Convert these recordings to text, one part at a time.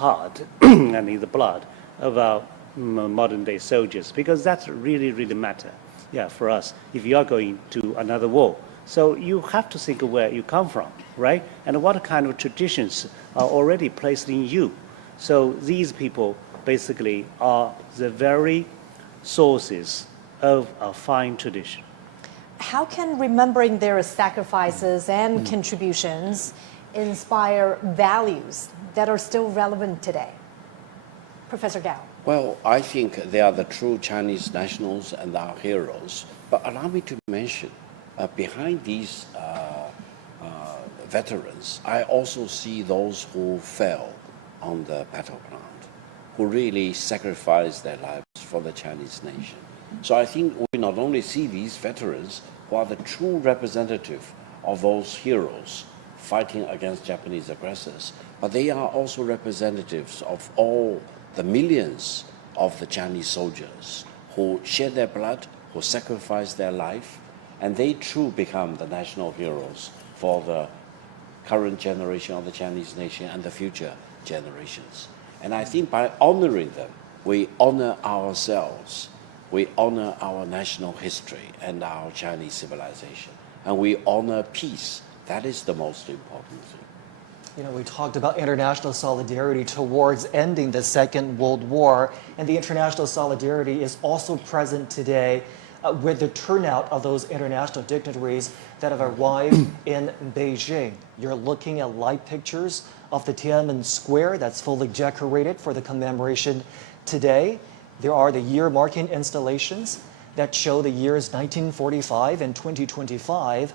heart and in the blood of our modern day soldiers, because that's really, really matter, for us, if you are going to another war. So you have to think of where you come from, right? And what kind of traditions are already placed in you. So these people basically are the very sources of a fine tradition. How can remembering their sacrifices and contributions inspire values that are still relevant today? Professor Gao. Well, I think they are the true Chinese nationals and our heroes. But allow me to mention, behind these veterans, I also see those who fell on the battleground, who really sacrificed their lives for the Chinese nation. So I think we not only see these veterans who are the true representative of those heroes fighting against Japanese aggressors, but they are also representatives of all the millions of the Chinese soldiers who shed their blood, who sacrificed their life, and they too become the national heroes for the current generation of the Chinese nation and the future generations. And I think by honoring them, we honor ourselves, we honor our national history and our Chinese civilization, and we honor peace. That is the most important thing. You know, we talked about international solidarity towards ending the Second World War, and the international solidarity is also present today with the turnout of those international dignitaries that have arrived in Beijing. You're looking at live pictures of the Tiananmen Square that's fully decorated for the commemoration today. There are the year-marking installations that show the years 1945 and 2025.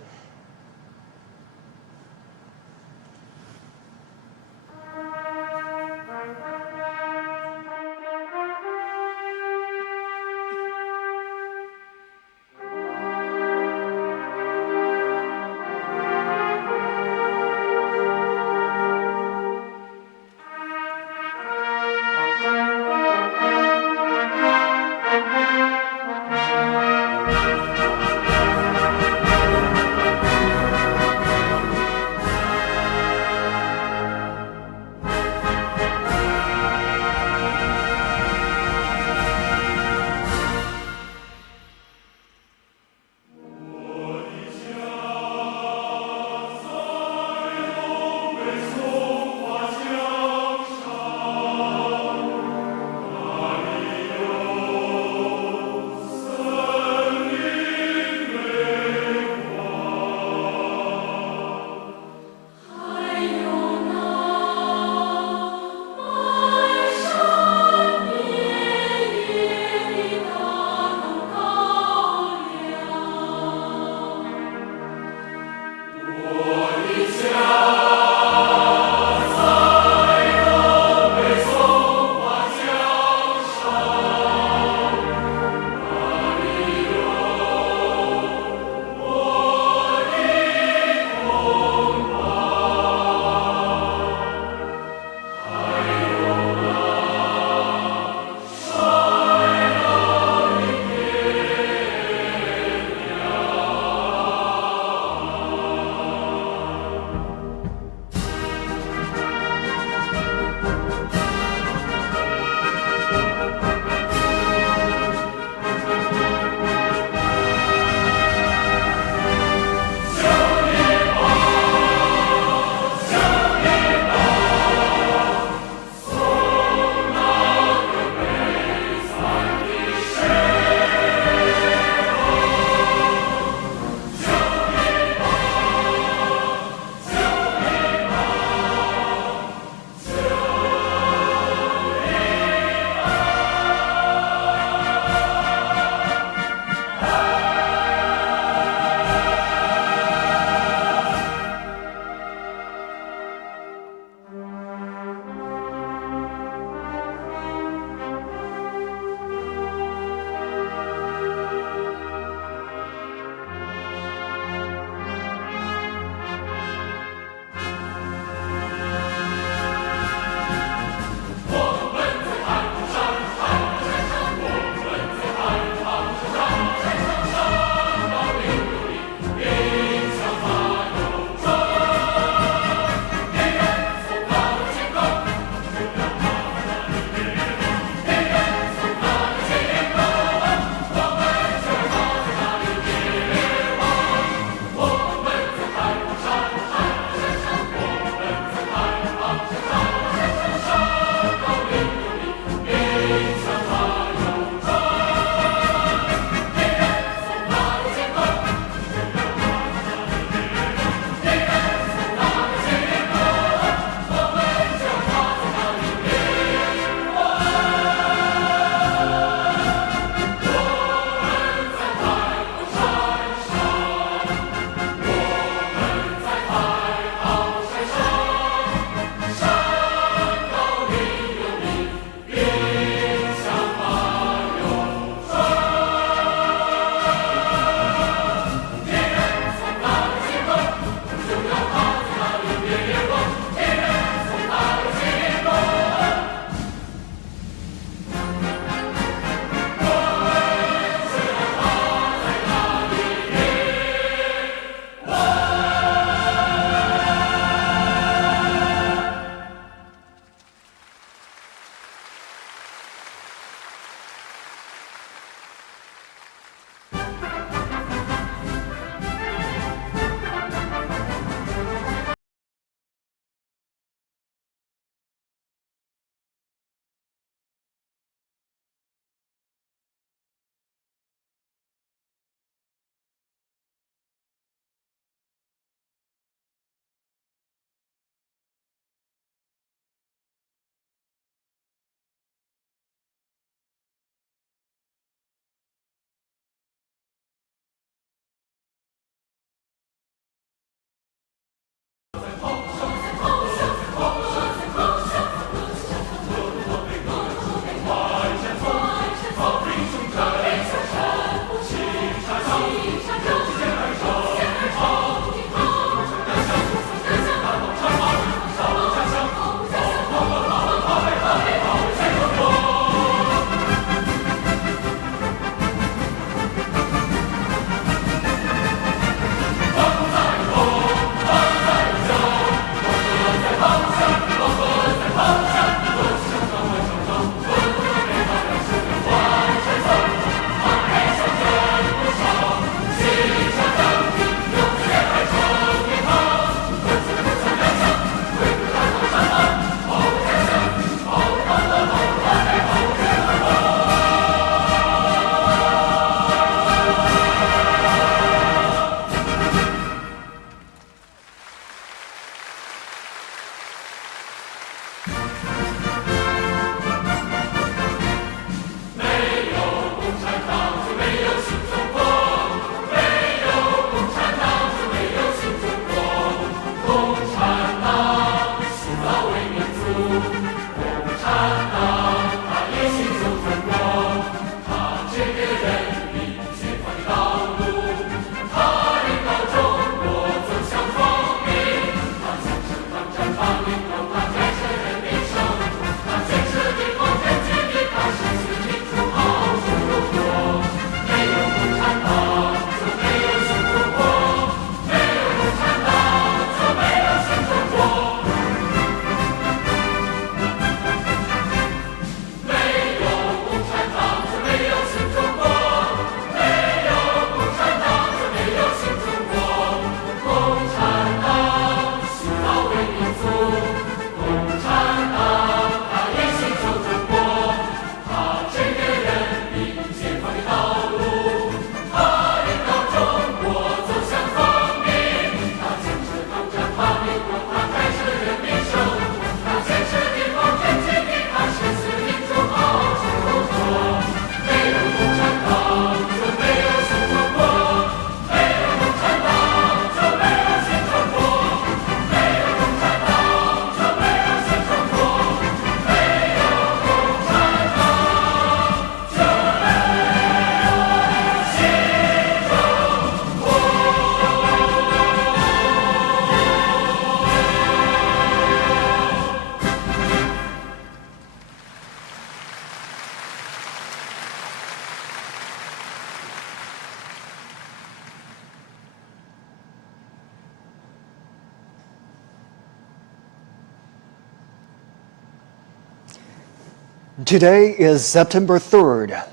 Today is September 3rd.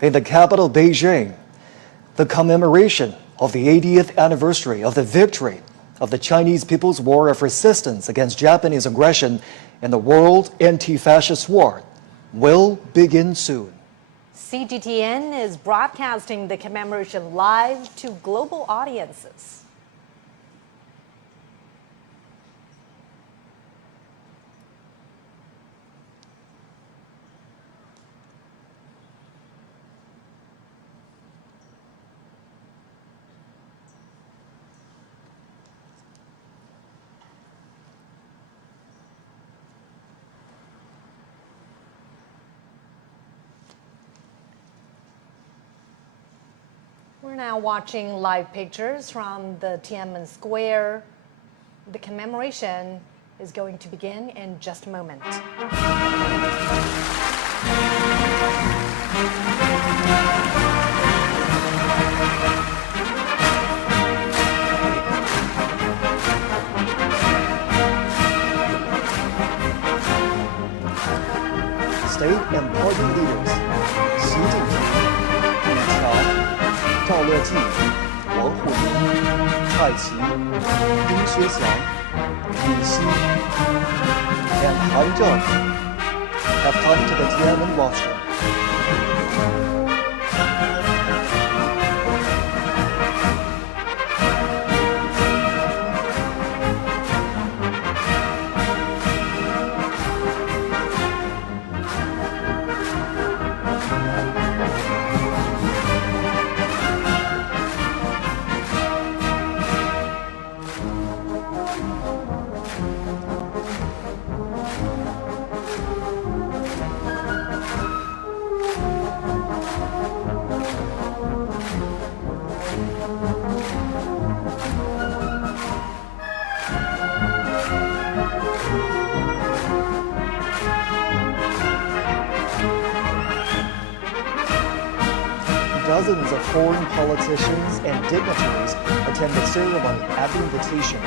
In the capital, Beijing, the commemoration of the 80th anniversary of the victory of the Chinese People's War of Resistance against Japanese aggression in the World Anti-Fascist War will begin soon. CGTN is broadcasting the commemoration live to global audiences. We're now watching live pictures from the Tiananmen Square. The commemoration is going to begin in just a moment. State and party leaders Xi Jinping, Li Qiang, 赵乐际、王沪宁、蔡奇、丁薛祥、李希 and Han Zheng have come to the Tiananmen rostrum. Dozens of foreign politicians and dignitaries attend the ceremony at the invitation.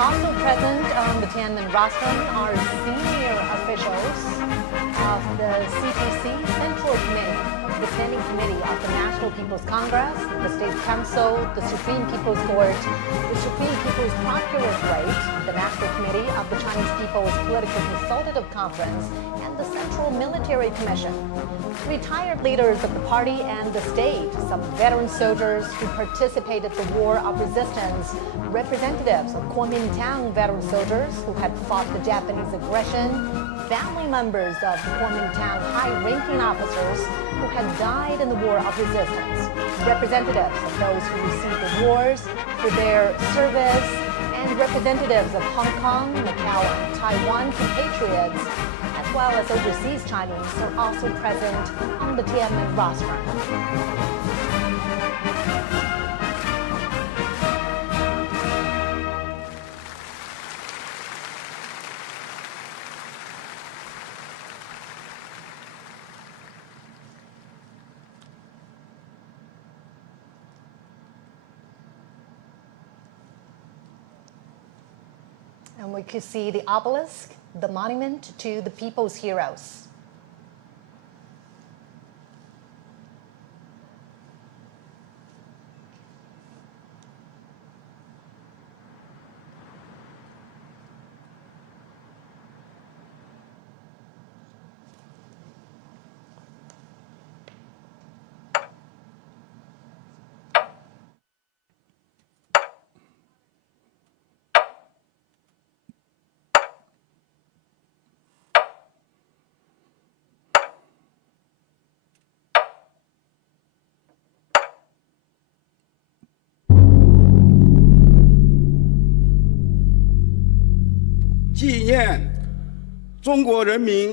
Also present on the Tiananmen rostrum are senior officials of the CPC Central Committee, the Standing Committee of the National People's Congress, the State Council, the Supreme People's Court, the Supreme People's Procuratorate, the National Committee of the Chinese People's Political Consultative Conference, and the Central Military Commission. Retired leaders of the party and the state, some veteran soldiers who participated in the War of Resistance, representatives of Kuomintang veteran soldiers who had fought the Japanese aggression, family members of Kuomintang high-ranking officers who had died in the War of Resistance, representatives of those who received awards for their service, and representatives of Hong Kong, Macau, and Taiwan compatriots, as well as overseas Chinese, are also present on the Tiananmen rostrum. And we could see the obelisk, the monument to the people's heroes.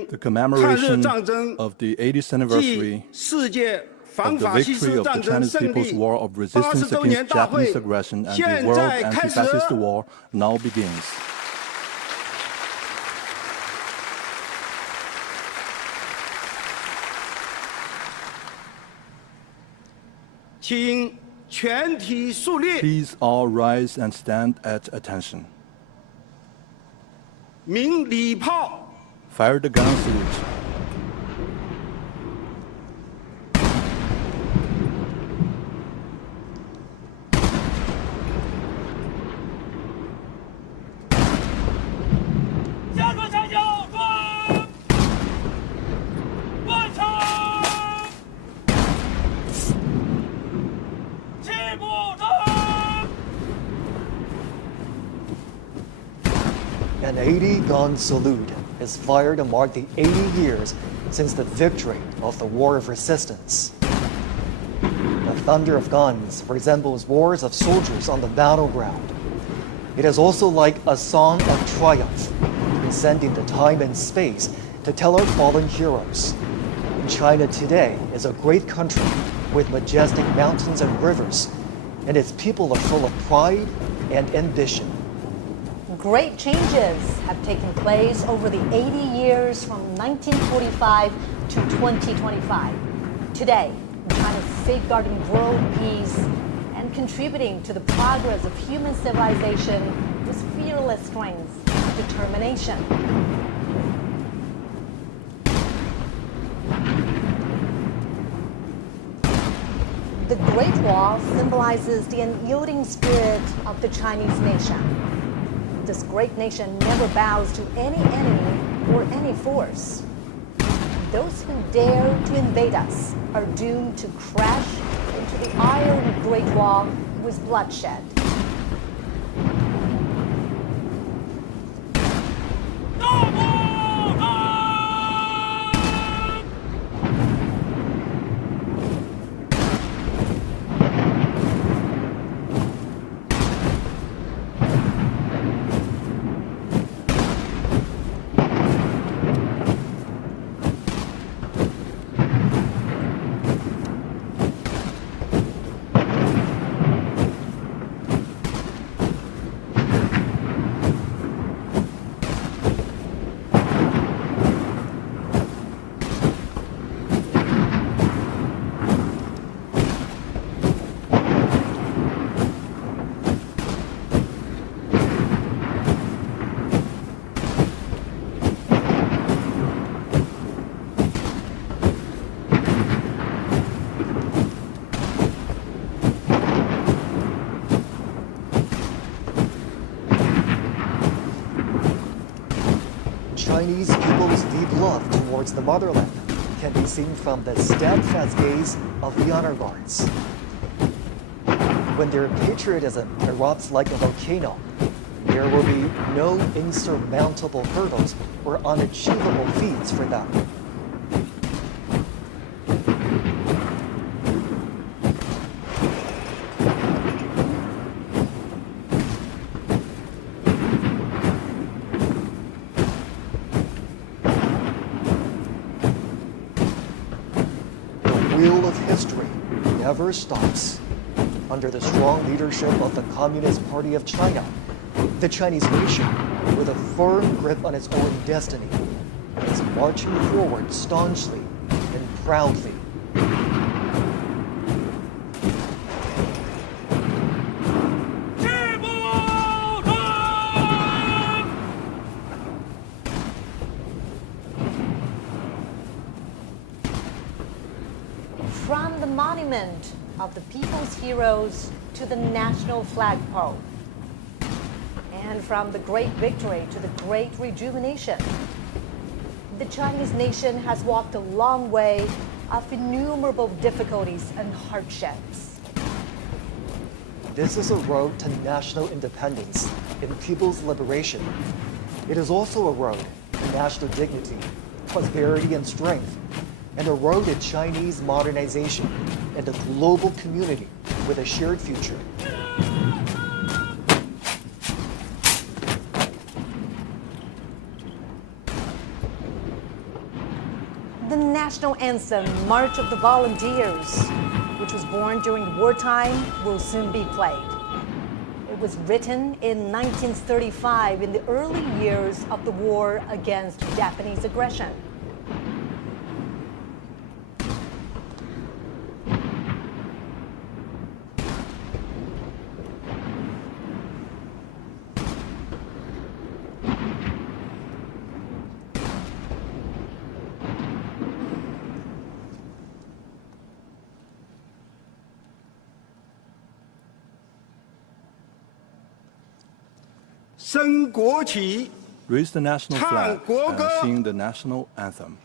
The commemoration of the 80th anniversary of the victory of the Chinese People's War of Resistance against Japanese aggression and the World Anti-Fascist War now begins. Please all rise and stand at attention. Fire the gun salute. An 80-gun salute is fired to mark the 80 years since the victory of the War of Resistance. The thunder of guns resembles roars of soldiers on the battleground. It is also like a song of triumph, transcending the time and space to tell our fallen heroes. China today is a great country with majestic mountains and rivers, and its people are full of pride and ambition. Great changes have taken place over the 80 years from 1945 to 2025. Today, China is safeguarding world peace and contributing to the progress of human civilization with fearless strength and determination. The Great Wall symbolizes the unyielding spirit of the Chinese nation. This great nation never bows to any enemy or any force. Those who dare to invade us are doomed to crash into the iron Great Wall with bloodshed. Chinese people's deep love towards the motherland can be seen from the steadfast gaze of the honor guards. When their patriotism erupts like a volcano, there will be no insurmountable hurdles or unachievable feats for them. The wheel of history never stops. Under the strong leadership of the Communist Party of China, the Chinese nation, with a firm grip on its own destiny, is marching forward staunchly and proudly. monument of the people's heroes to the national flagpole. And from the great victory to the great rejuvenation, the Chinese nation has walked a long way of innumerable difficulties and hardships. This is a road to national independence and people's liberation. It is also a road to national dignity, prosperity, and strength, and a road to Chinese modernization and a global community with a shared future. The national anthem, March of the Volunteers, which was born during wartime, will soon be played. It was written in 1935 in the early years of the war against Japanese aggression. Raise the national flag and sing the national anthem.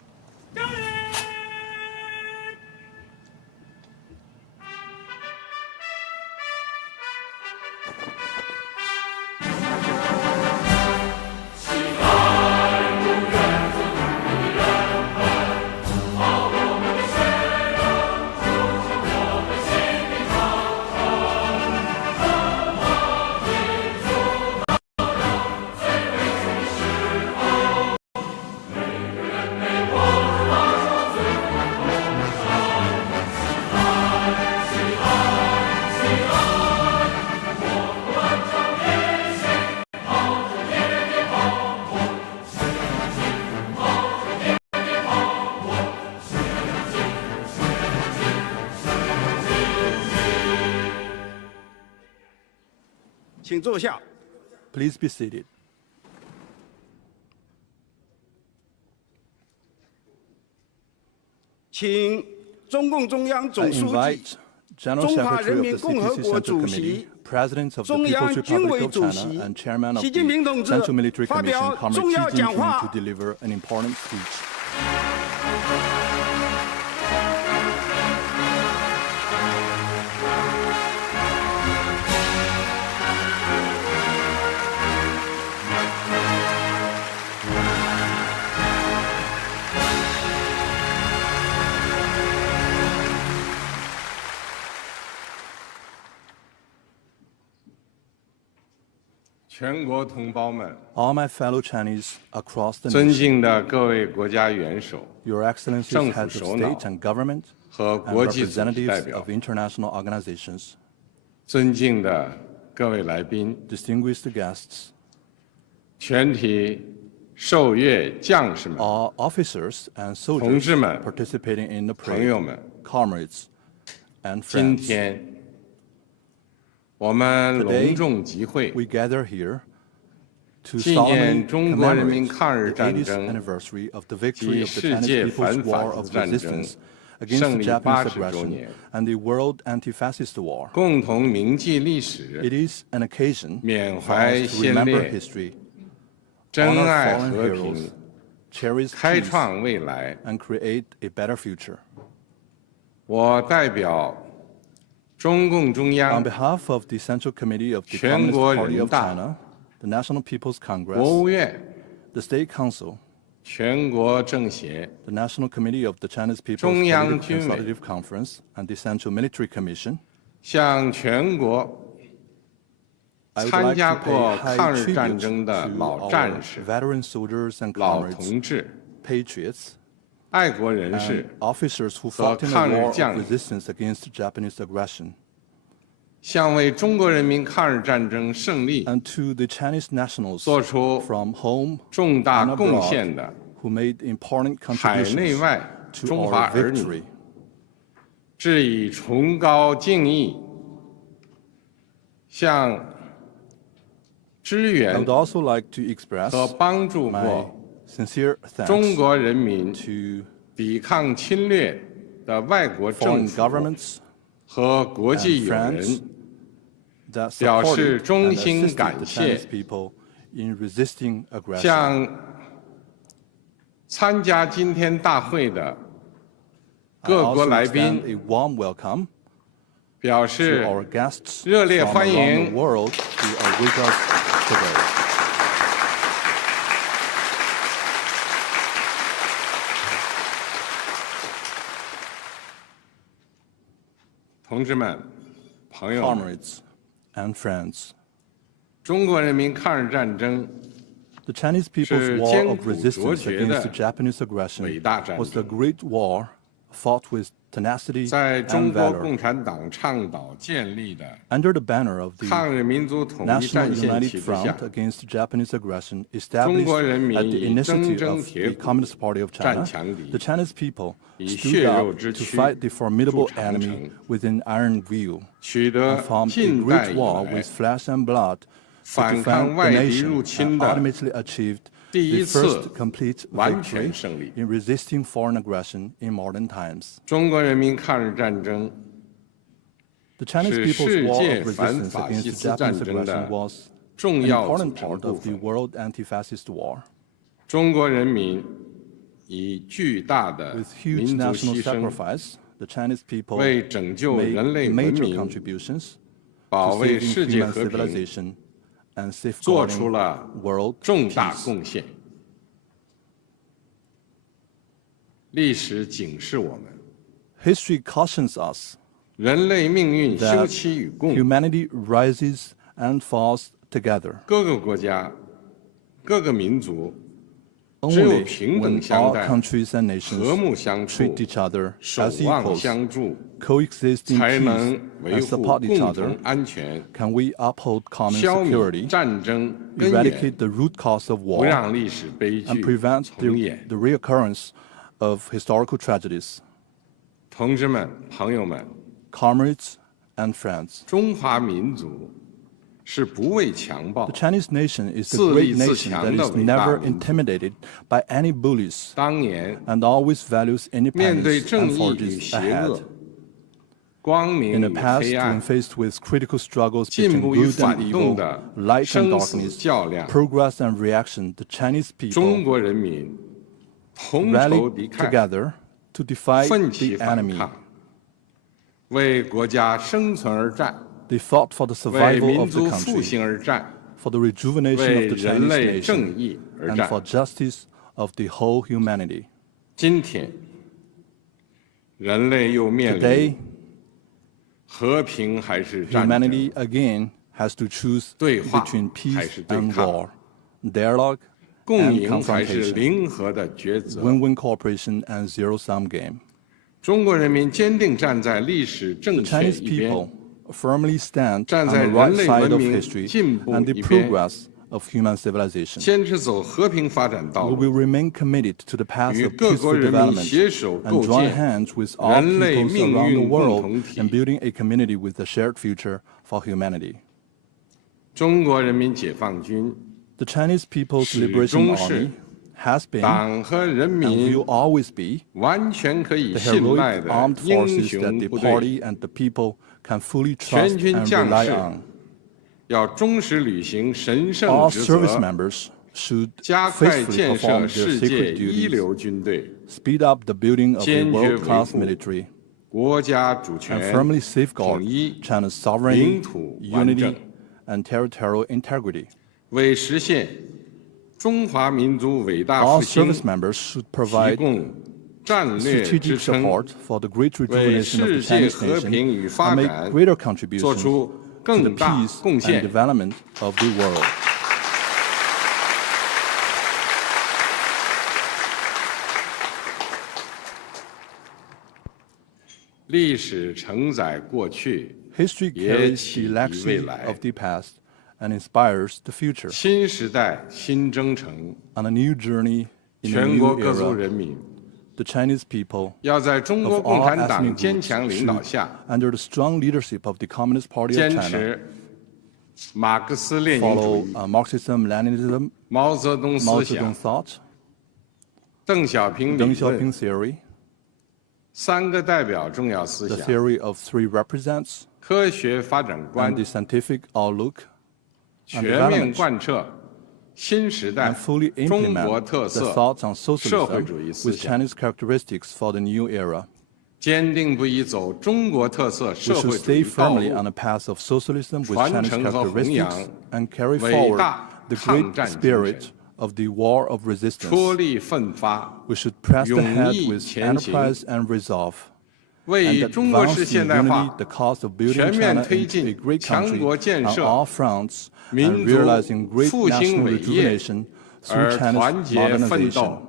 Please be seated. I invite General Secretary of the CPC Central Committee, President of the People's Republic of China, and Chairman of the Central Military Commission, Comrade Xi Jinping, to deliver an important speech. All my fellow Chinese across the nation, Your Excellencies, heads of state and government, and representatives of international organizations, distinguished guests, all officers and soldiers participating in the parade, comrades and friends. Today, we gather here to solemnly commemorate the 80th anniversary of the victory of the Chinese People's War of Resistance against the Japanese aggression and the World Anti-Fascist War. It is an occasion for us to remember history, honor fallen heroes, cherish peace, and create a better future. On behalf of the Central Committee of the Communist Party of China, the National People's Congress, the State Council, the National Committee of the Chinese People's Political Consultative Conference, and the Central Military Commission, I would like to pay high tribute to our veteran soldiers and comrades, patriots, and officers who fought in the war of resistance against Japanese aggression, and to the Chinese nationals from home and abroad who made important contributions to our victory. I would also like to express my sincere thanks to 的外国政 foreign 府 governments 和国际 and 友人 friends that 表示 supported 衷 and 心 assisted 感 the 谢 Chinese people in resisting aggression. 向参加今天大会的 I 各国 also 来 extend 宾 a warm welcome 表 to 示 our guests 热烈 from 欢 around 迎 the world who are with us today. 同志们、朋友们， Comrades and friends, 中国人民抗日战争 the Chinese people's 是 war 艰 of 苦卓 resistance 绝 against 的 the Japanese aggression 伟大战 was the 争， great war fought with tenacity 在中 and 国 valor. 共产党倡导建立的 Under the banner of the 抗日民族统一 National 战线 United 旗帜下 Front， against Japanese aggression 中 established 国人民 at the 以铮 initiative 铮 of 铁 the 骨 Communist Party of 战 China, 强敌， the Chinese people 以 stood 血肉 up 之 to 躯 fight the formidable 筑长城， enemy within iron will 取得 and formed a 近代 great 以 war 来 with flesh and blood to 反抗 defend 外 the 敌入 nation 侵 and 的 ultimately achieved 第 the 一次 first complete 完 victory 全胜利。 in resisting foreign aggression in modern times. 中国人民抗日战争 The Chinese 是 people's 世 war 界 of 反 resistance 法西 against 斯 the 战 Japanese 争 aggression 的 was 重 an 要组 important 成 part 部 of the 分。 world anti-fascist war. 中国人民以巨大的 With huge 民族 national 牺牲， sacrifice, the Chinese people 为拯救 made 人类文 major 明、 contributions 保 to 卫 saving 世界 human 和平 civilization and 做出 safeguarding 了 world 重大 peace. 贡献。历史警示我们， History cautions us 人类命运休 that 戚与共。 humanity rises and falls together 各个国家、各个民族只有 only 平等 when 相 all 待、 countries and 和 nations 睦相处、 treat each other 守 as 望 equals, 相助， coexist in 才 peace 能维 and 护 support each 共 other, 同安全， can we uphold common 消灭 security, 战争根源， eradicate the root cause of 不 war, 让历史悲 and 剧 prevent 重演。 the reoccurrence of historical tragedies. 同志们、朋友们， Comrades and friends, 中华民族是不畏强暴 the，Chinese nation is the 自立 great 自 nation 强 that 的 is 伟大 never 民族。 intimidated by any bullies 当年 and always values 面对 independence 正 and 义与 forges 邪 ahead. 恶、光明 In the 与 past, 黑 when 暗、 faced with critical struggles 进 between 步与 good and 反动 evil, 的 light and 生死 darkness, 较量， progress and reaction, the Chinese 中 people 国人民同仇 rallied 敌忾， together to defy 奋起 the 反 enemy. 抗，为国家生存而战， They fought for the 为 survival 民 of the 族复 country, 兴而战， for the rejuvenation 为 of the 人 Chinese 类正 nation, 义而 and 战。 for justice of the whole humanity. 今天，人类又面 Today, 临和平还是战争、 humanity again has to choose 对话 between 还 peace 是对 and 抗、 war, dialogue 共 and 赢还是 confrontation, 零和的抉择。 win-win cooperation and zero-sum game. 中国人民坚定站在历史正 The 确 Chinese 一边， people firmly stand 站 on 在 the right 人类 side 文 of 明 history 进步 and the 一边， progress of human civilization. 坚持走和平发展道 We 路， will remain committed to the path 与 of 各国 peaceful 人民 development 携手构 and join 建 hands with all 人类 peoples 命 around the 运共 world 同体。 in building a community with a shared future for humanity. 中国人民解放军 The Chinese People's 始 Liberation 终是 Army has been 党和人 and 民 will always be 完全可以 the 信赖 heroic 的 armed 英 forces that 雄 the 部队， party and the people can fully 全 trust 军 and 将 rely 士 on. 要忠实履行神圣 All 职 service 责， members should 加快 faithfully 建设 perform their 世界 sacred 一 duties, 流军队， speed up the building of a 坚决维 world-class 护 military, 国家主 and 权、 firmly safeguard 统一、 China's 领 sovereignty, 土完整 unity,，and territorial integrity. 为实现中华民族伟大 All 复兴 service members should 提 provide 供战略 strategic 支撑， support for the great 为 rejuvenation of the 世界 Chinese 和平 nation 与发 and make 展 greater 做 contributions 出 to the 更大 peace 贡 and 献。 development of the world. 历史承载过去， History 也 carries 启 the 迪未 legacy 来。 of the past and inspires the future. 新时代新征程， On a new journey in a 全国 new 各族 era, 人民 the Chinese people 要在中国 of 共 all 产党 ethnic 坚 groups 强领导 should, 下， under the strong leadership of the Communist Party of 坚 China, 持马克思列宁主 follow 义、 Marxism, Leninism, 毛泽东 Mao 思 Zedong 想、 thought, 邓小平理 Deng 论 Xiaoping theory, 三个代表重要思 The 想， theory of three represents 科学发展 and 观 the scientific outlook and 全面 development 贯彻新时代 and fully 中国 implement 特 the 色 thoughts on 社会 socialism 主义思 with 想， Chinese characteristics for the new era. 坚定不移走中国特色 We 社 should 会主 stay 义道 firmly 路 on，the path of socialism with 传 Chinese 承和弘扬 characteristics and carry 伟 forward 大 the 抗 great 战精 spirit 神， of the war of 出 resistance. 力奋发， We should press the 勇 head 毅 with 前行， enterprise and resolve, 为 and 中国式 advance 现 in 代 unity 化 the cause of building 全面 China 推 into a 进 great 强 country 国建 on 设 all fronts and 民族 realizing great 复兴 national 伟业 rejuvenation through 而团 China's 结奋 modernization. 斗。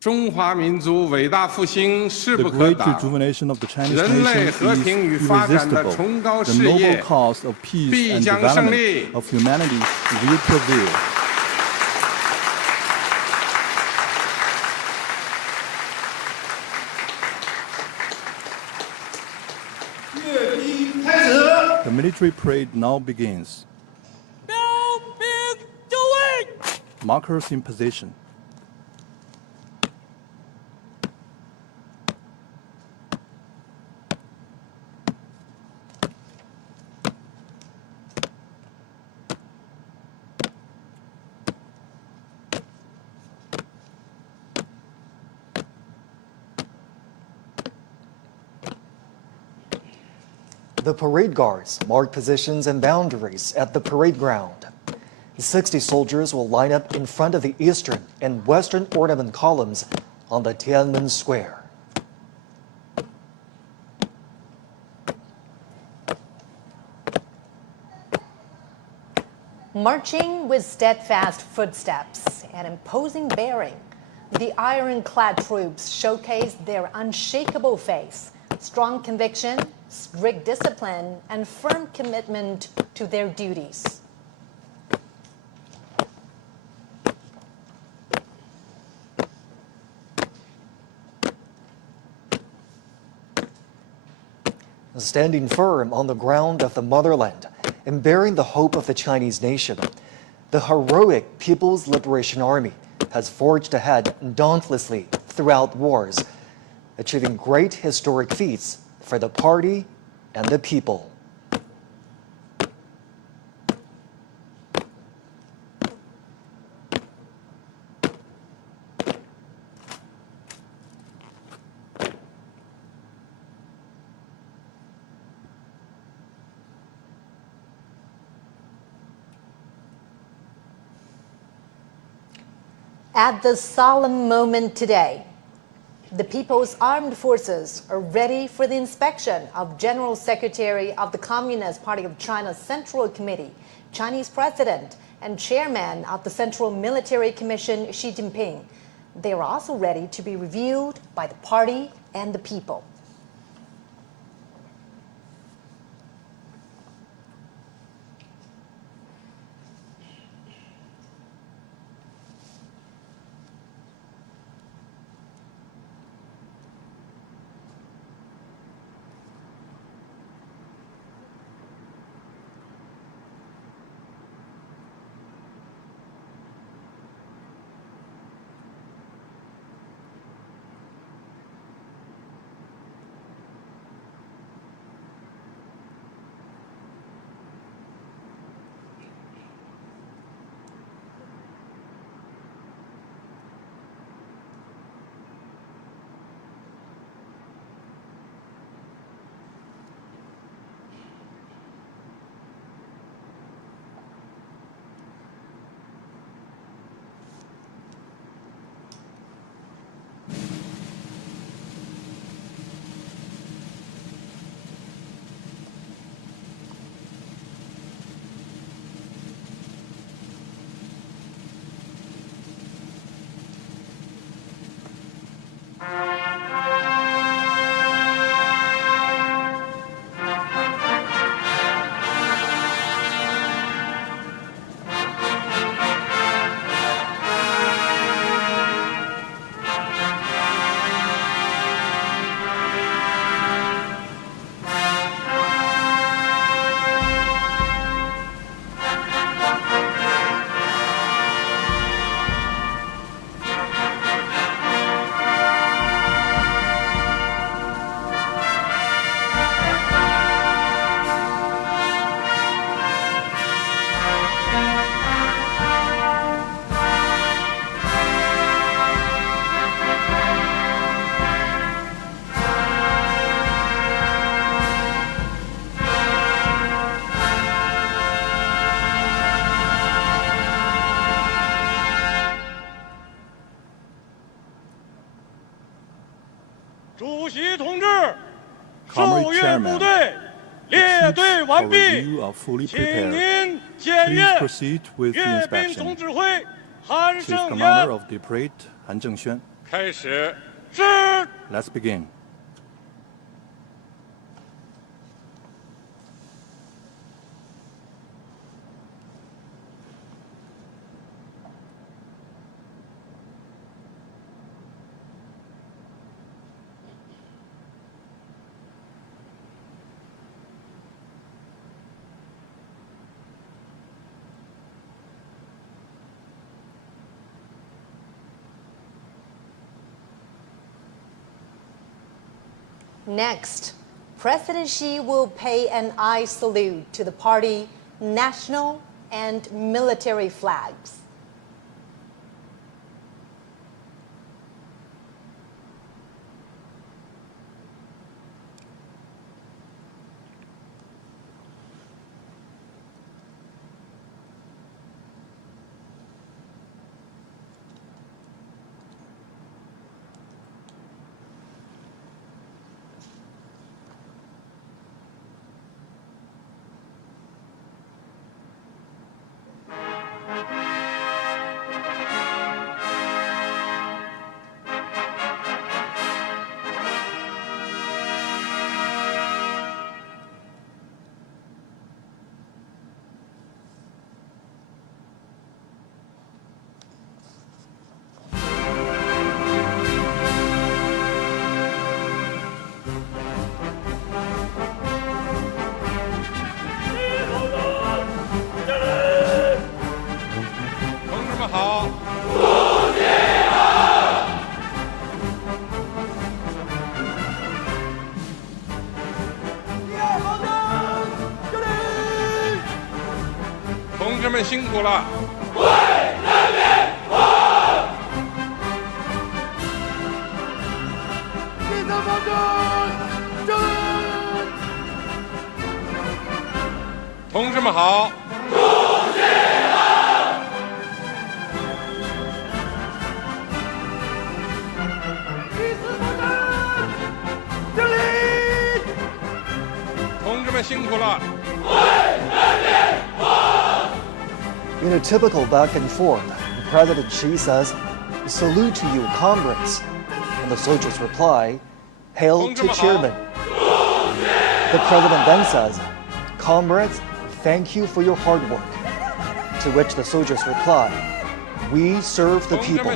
中华民族伟大复兴势 The 不可 great 挡， rejuvenation of the Chinese 人类 nation 和 is 平与发展的 irresistible. 崇高 The 事 noble 业 cause of peace 必 and 将胜利。 development of humanity will prevail. The military parade now begins. Markers in position. The parade guards mark positions and boundaries at the parade ground. 60 soldiers will line up in front of the eastern and western ornament columns on the Tiananmen Square. Marching with steadfast footsteps and imposing bearing, the ironclad troops showcase their unshakable faith, strong conviction, strict discipline, and firm commitment to their duties. Standing firm on the ground of the motherland and bearing the hope of the Chinese nation, the heroic People's Liberation Army has forged ahead dauntlessly throughout wars, achieving great historic feats for the party and the people. At this solemn moment today, the People's Armed Forces are ready for the inspection of General Secretary of the Communist Party of China's Central Committee, Chinese President, and Chairman of the Central Military Commission, Xi Jinping. They are also ready to be reviewed by the party and the people. Comrade Chairman, the troops for review are fully prepared. Please proceed with the inspection. Chief Commander of the Parade, Han Zhengxuan. Let's begin. Next, President Xi will pay an eye salute to the party national and military flags. In a typical back and forth, President Xi says, "Salute to you, comrades." And the soldiers reply, "Hail to Chairman." The president then says, "Comrades, thank you for your hard work." To which the soldiers reply, "We serve the people."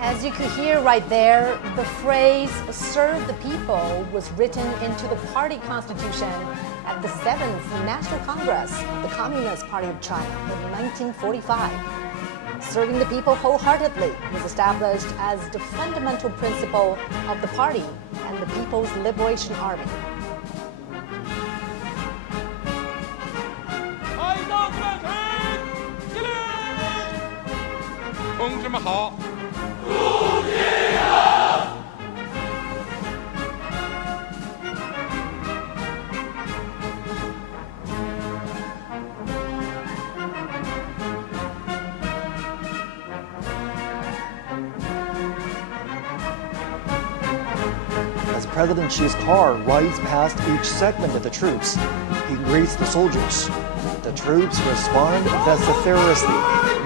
As you could hear right there, the phrase "serve the people" was written into the party constitution at the 7th National Congress of the Communist Party of China in 1945. Serving the people wholeheartedly was established as the fundamental principle of the party and the People's Liberation Army. President Xi's car rides past each segment of the troops, he greets the soldiers. The troops respond vociferously,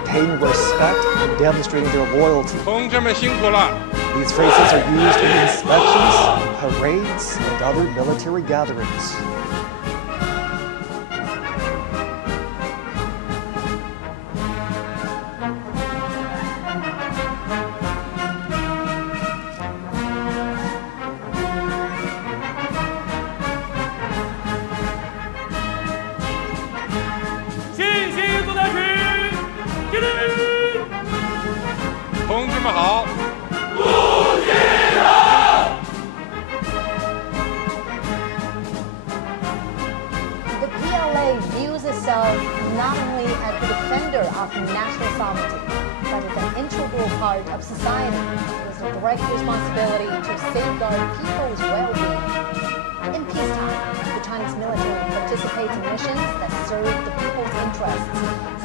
paying respect and demonstrating their loyalty. 同志们辛苦了。 These phrases are used in inspections, parades, and other military gatherings. The PLA views itself not only as the defender of national sovereignty, but as an integral part of society with a direct responsibility to safeguard people's well-being. In peacetime, the Chinese military participates in missions that serve the people's interests,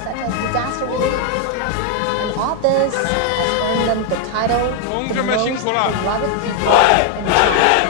such as disaster relief. And all this has earned them the title of the most beloved people in China.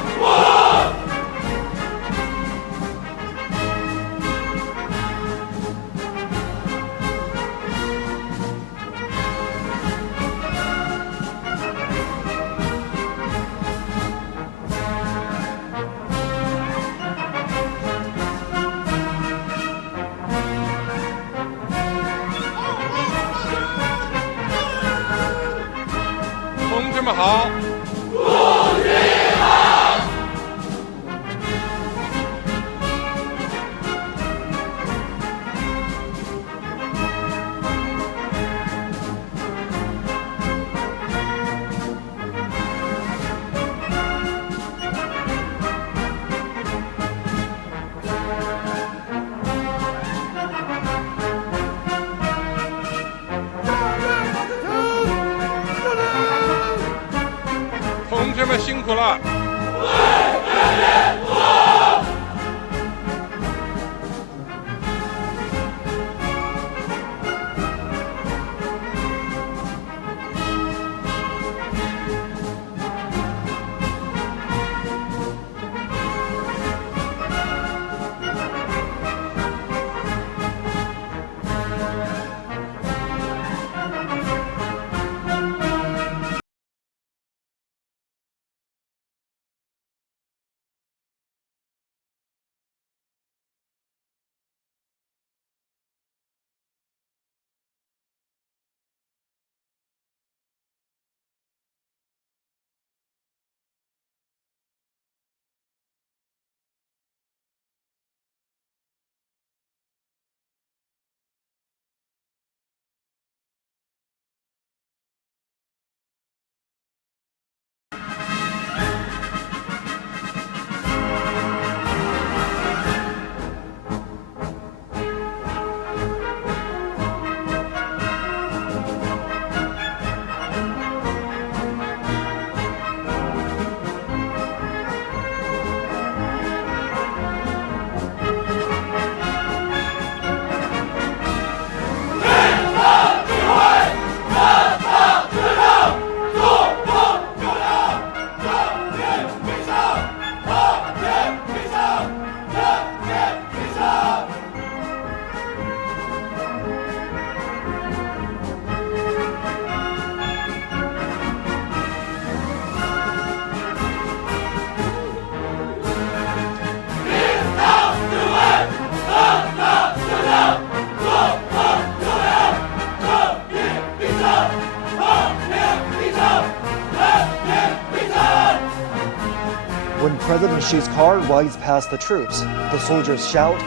When President Xi's car rides past the troops, the soldiers shout,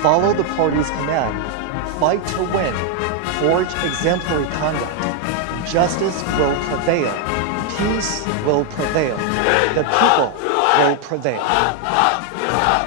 "Follow the party's command, fight to win, forge exemplary conduct. Justice will prevail, peace will prevail, the people will prevail." Yeah!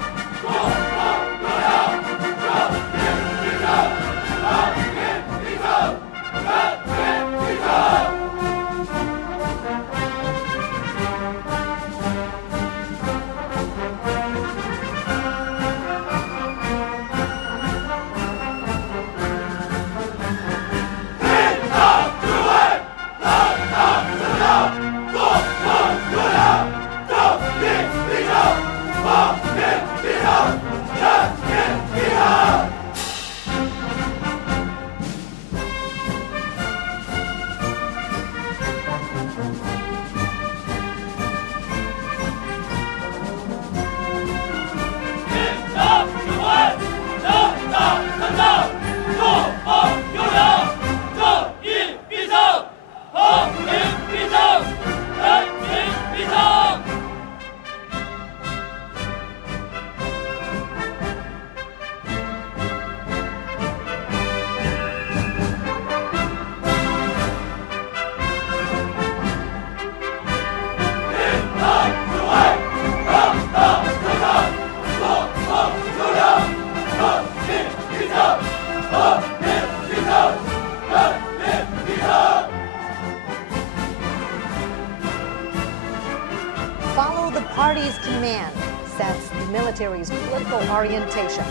orientation.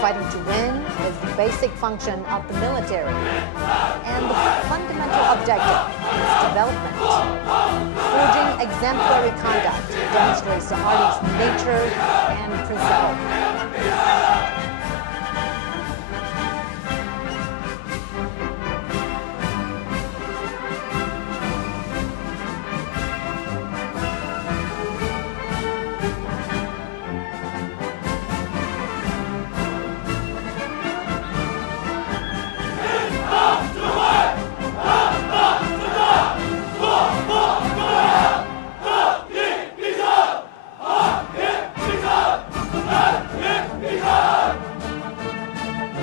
Fighting to win is the basic function of the military, and the fundamental objective is development. Forging exemplary conduct demonstrates the Army's nature and principle.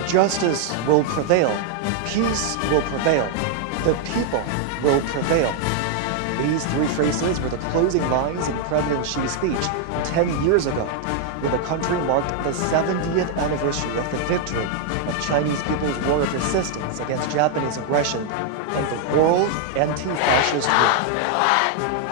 Justice will prevail, peace will prevail, the people will prevail. These three phrases were the closing lines in President Xi's speech 10 years ago, when the country marked the 70th anniversary of the victory of Chinese people's war of resistance against Japanese aggression and the World Anti-Fascist War.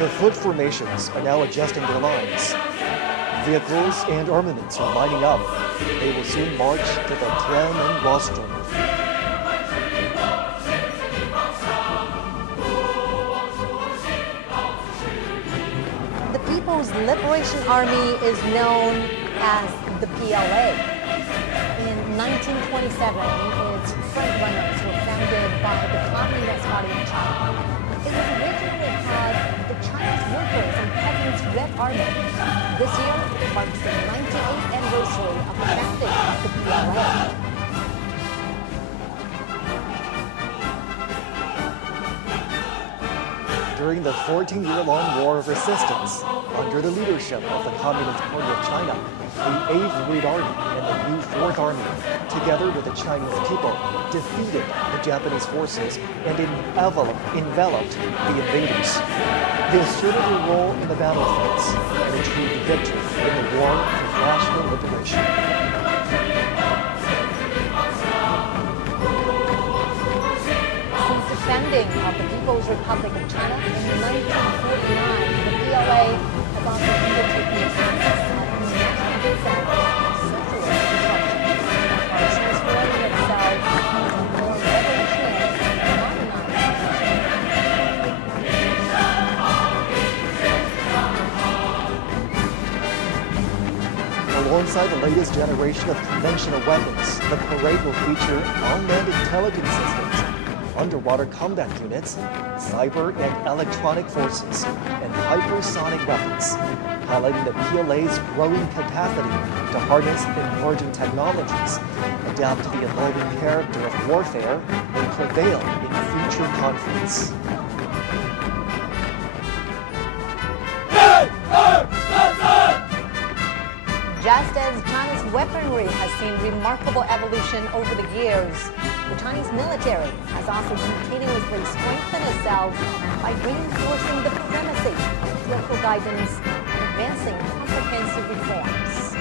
The foot formations are now adjusting their lines. Vehicles and armaments are lining up. They will soon march to the Tiananmen rostrum. The People's Liberation Army is known as the PLA. In 1927, its frontrunners were founded by the Communist Party in China. It was originally called the Chinese Workers and Peasants Red Army. This year marks the 98th anniversary of the founding of the PLA. during the 14-year-long War of Resistance, under the leadership of the Communist Party of China, the 8th Red Army and the new 4th Army, together with the Chinese people, defeated the Japanese forces and enveloped the invaders. They asserted their role in the battlefields and achieved victory in the War of National Liberation. Since the founding of the People's Republic of China in 1949, the PLA has also undertaken the process of national defense, socialist construction, while transforming itself into a more revolutionary and modernized Alongside the latest generation of conventional weapons, the parade will feature unmanned intelligence systems, underwater combat units, cyber and electronic forces, and hypersonic weapons, highlighting the PLA's growing capacity to harness emerging technologies, adapt to the evolving character of warfare, and prevail in future conflicts. Just as China's weaponry has seen remarkable evolution over the years, the Chinese military has also continuously strengthened itself by reinforcing the primacy of local guidance and advancing comprehensive reforms.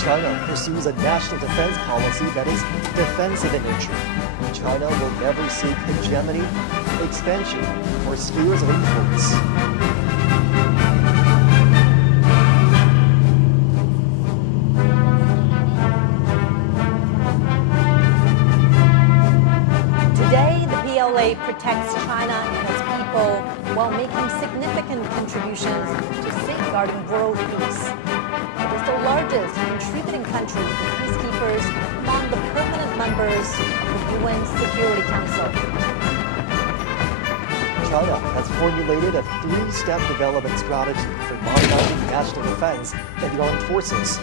China pursues a national defense policy that is defensive in nature. China will never seek hegemony, expansion, or spheres of influence. Today, the PLA protects China and its people while making significant contributions to safeguarding world peace. It is the largest contributing country to peacekeepers among the permanent members of the UN Security Council. China has formulated a 3-step development strategy for modernizing national defense and the armed forces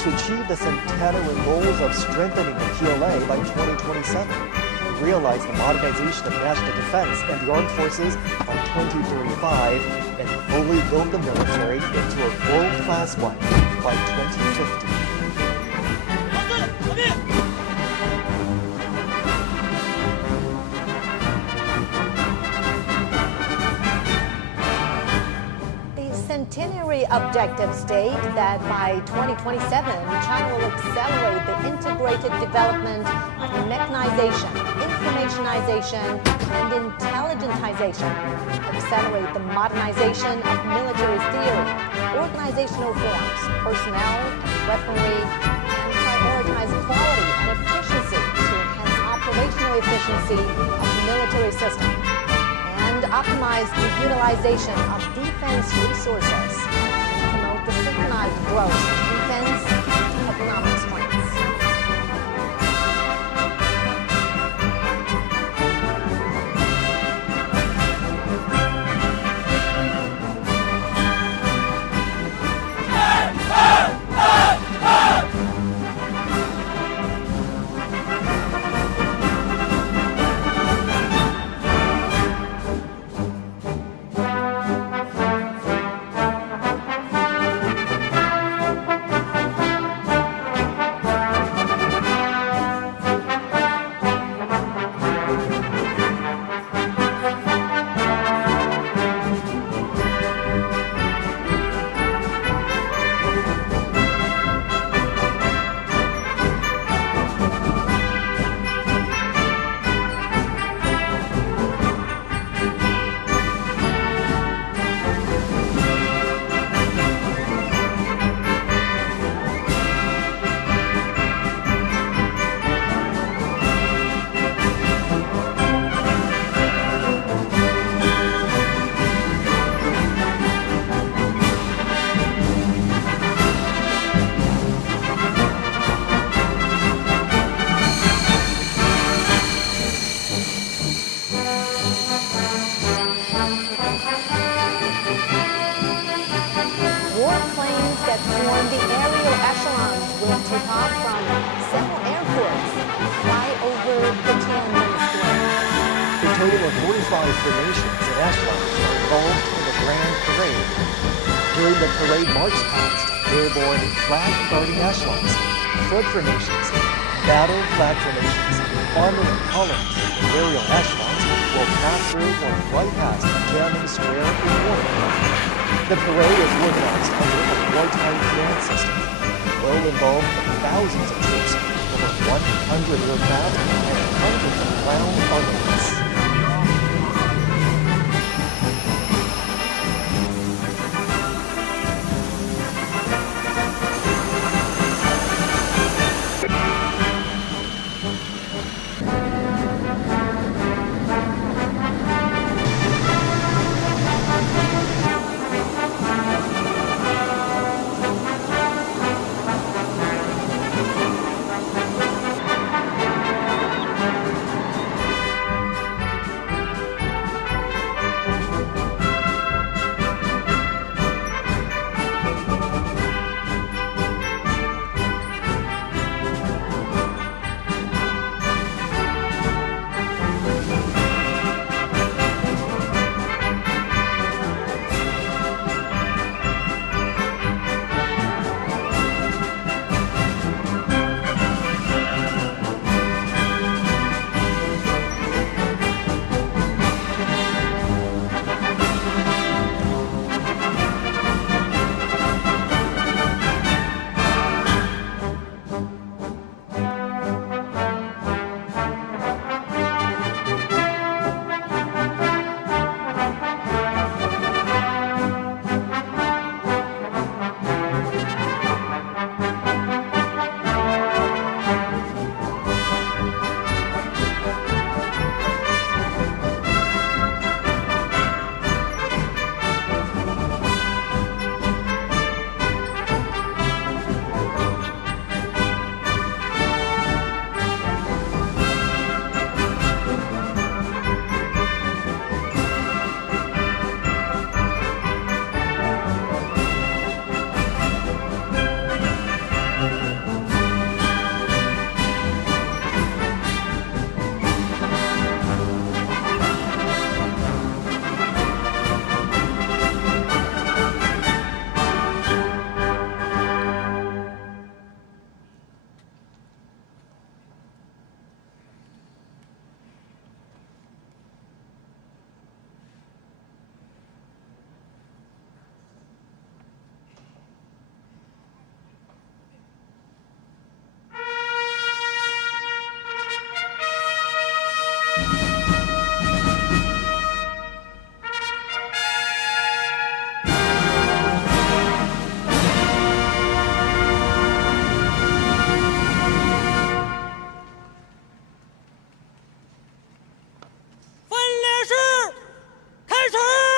to achieve the centenary goals of strengthening the PLA by 2027, realize the modernization of national defense and the armed forces by 2035, and fully build the military into a world-class one by 2050. Centenary objectives state that by 2027, China will accelerate the integrated development of mechanization, informationization, and intelligentization, accelerate the modernization of military theory, organizational forms, personnel, weaponry, and prioritize quality and efficiency to enhance operational efficiency of the military system, and optimize the utilization of defense resources, and promote the synchronized growth of defense and economic strengths. Warplanes that form the aerial echelons will take off from several airports and fly over the total of 45 formations and echelons are involved in the Grand Parade. During the parade march past, airborne flag-guarding echelons, foot formations, battle flag formations, armament columns, and aerial echelons will pass through or fly past Tiananmen Square in order. The parade is organized under a wartime command system. It will involve thousands of troops, over 100 aircraft, and hundreds of ground armaments.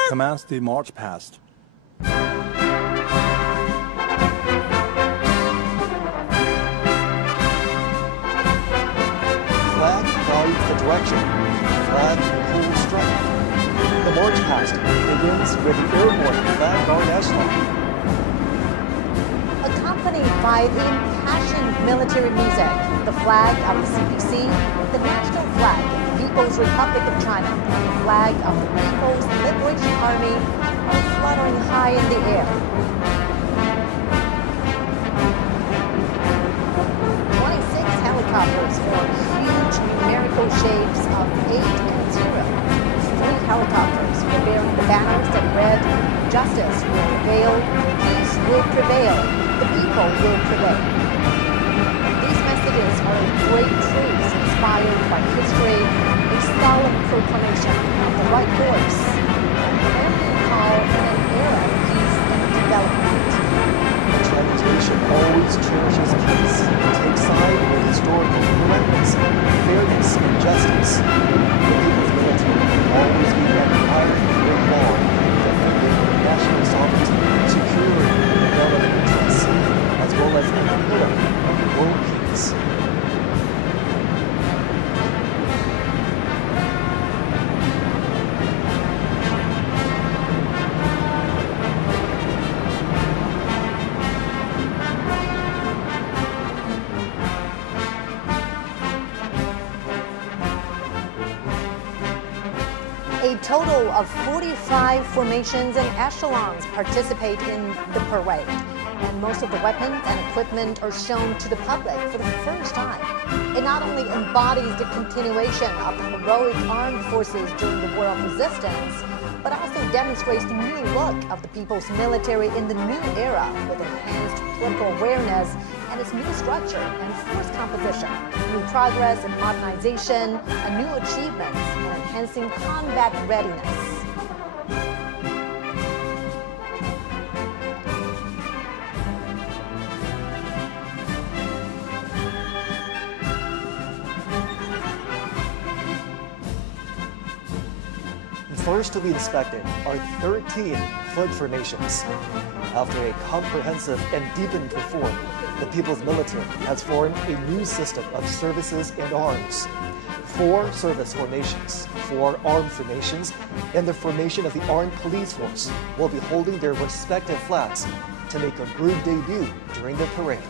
Commence the march past. Flag guides the direction. Flag pulls strength. The march past begins with the airborne flag guard echelon. Accompanied by the impassioned military music, the flag of the CPC, the national flag of the People's Republic of China, and the flag of the People's Liberation Army are fluttering high in the air. 26 helicopters form huge numerical shapes of 8 and 0. 3 helicopters were bearing the banners that read, "Justice will prevail, peace will prevail, the people will prevail." These messages are great truths inspired by history, a solemn proclamation of the right course, and clarion call in an era of peace and development. Chinese nation always cherishes peace and takes side with historical correctness, fairness, and justice. The people's military will always be that iron and law, defending national sovereignty, security, and development interests, as well as a pillar of world peace. total of 45 formations and echelons participate in the parade. And most of the weapons and equipment are shown to the public for the first time. It not only embodies the continuation of the heroic armed forces during the War of Resistance, but also demonstrates the new look of the people's military in the new era with enhanced political awareness and its new structure and force composition, new progress and modernization, and new achievements, and enhancing combat readiness. First to be inspected are 13 flood formations. After a comprehensive and deepened reform, the People's Military has formed a new system of services and arms. 4 service formations, 4 armed formations, and the formation of the Armed Police Force will be holding their respective flags to make a group debut during the parade.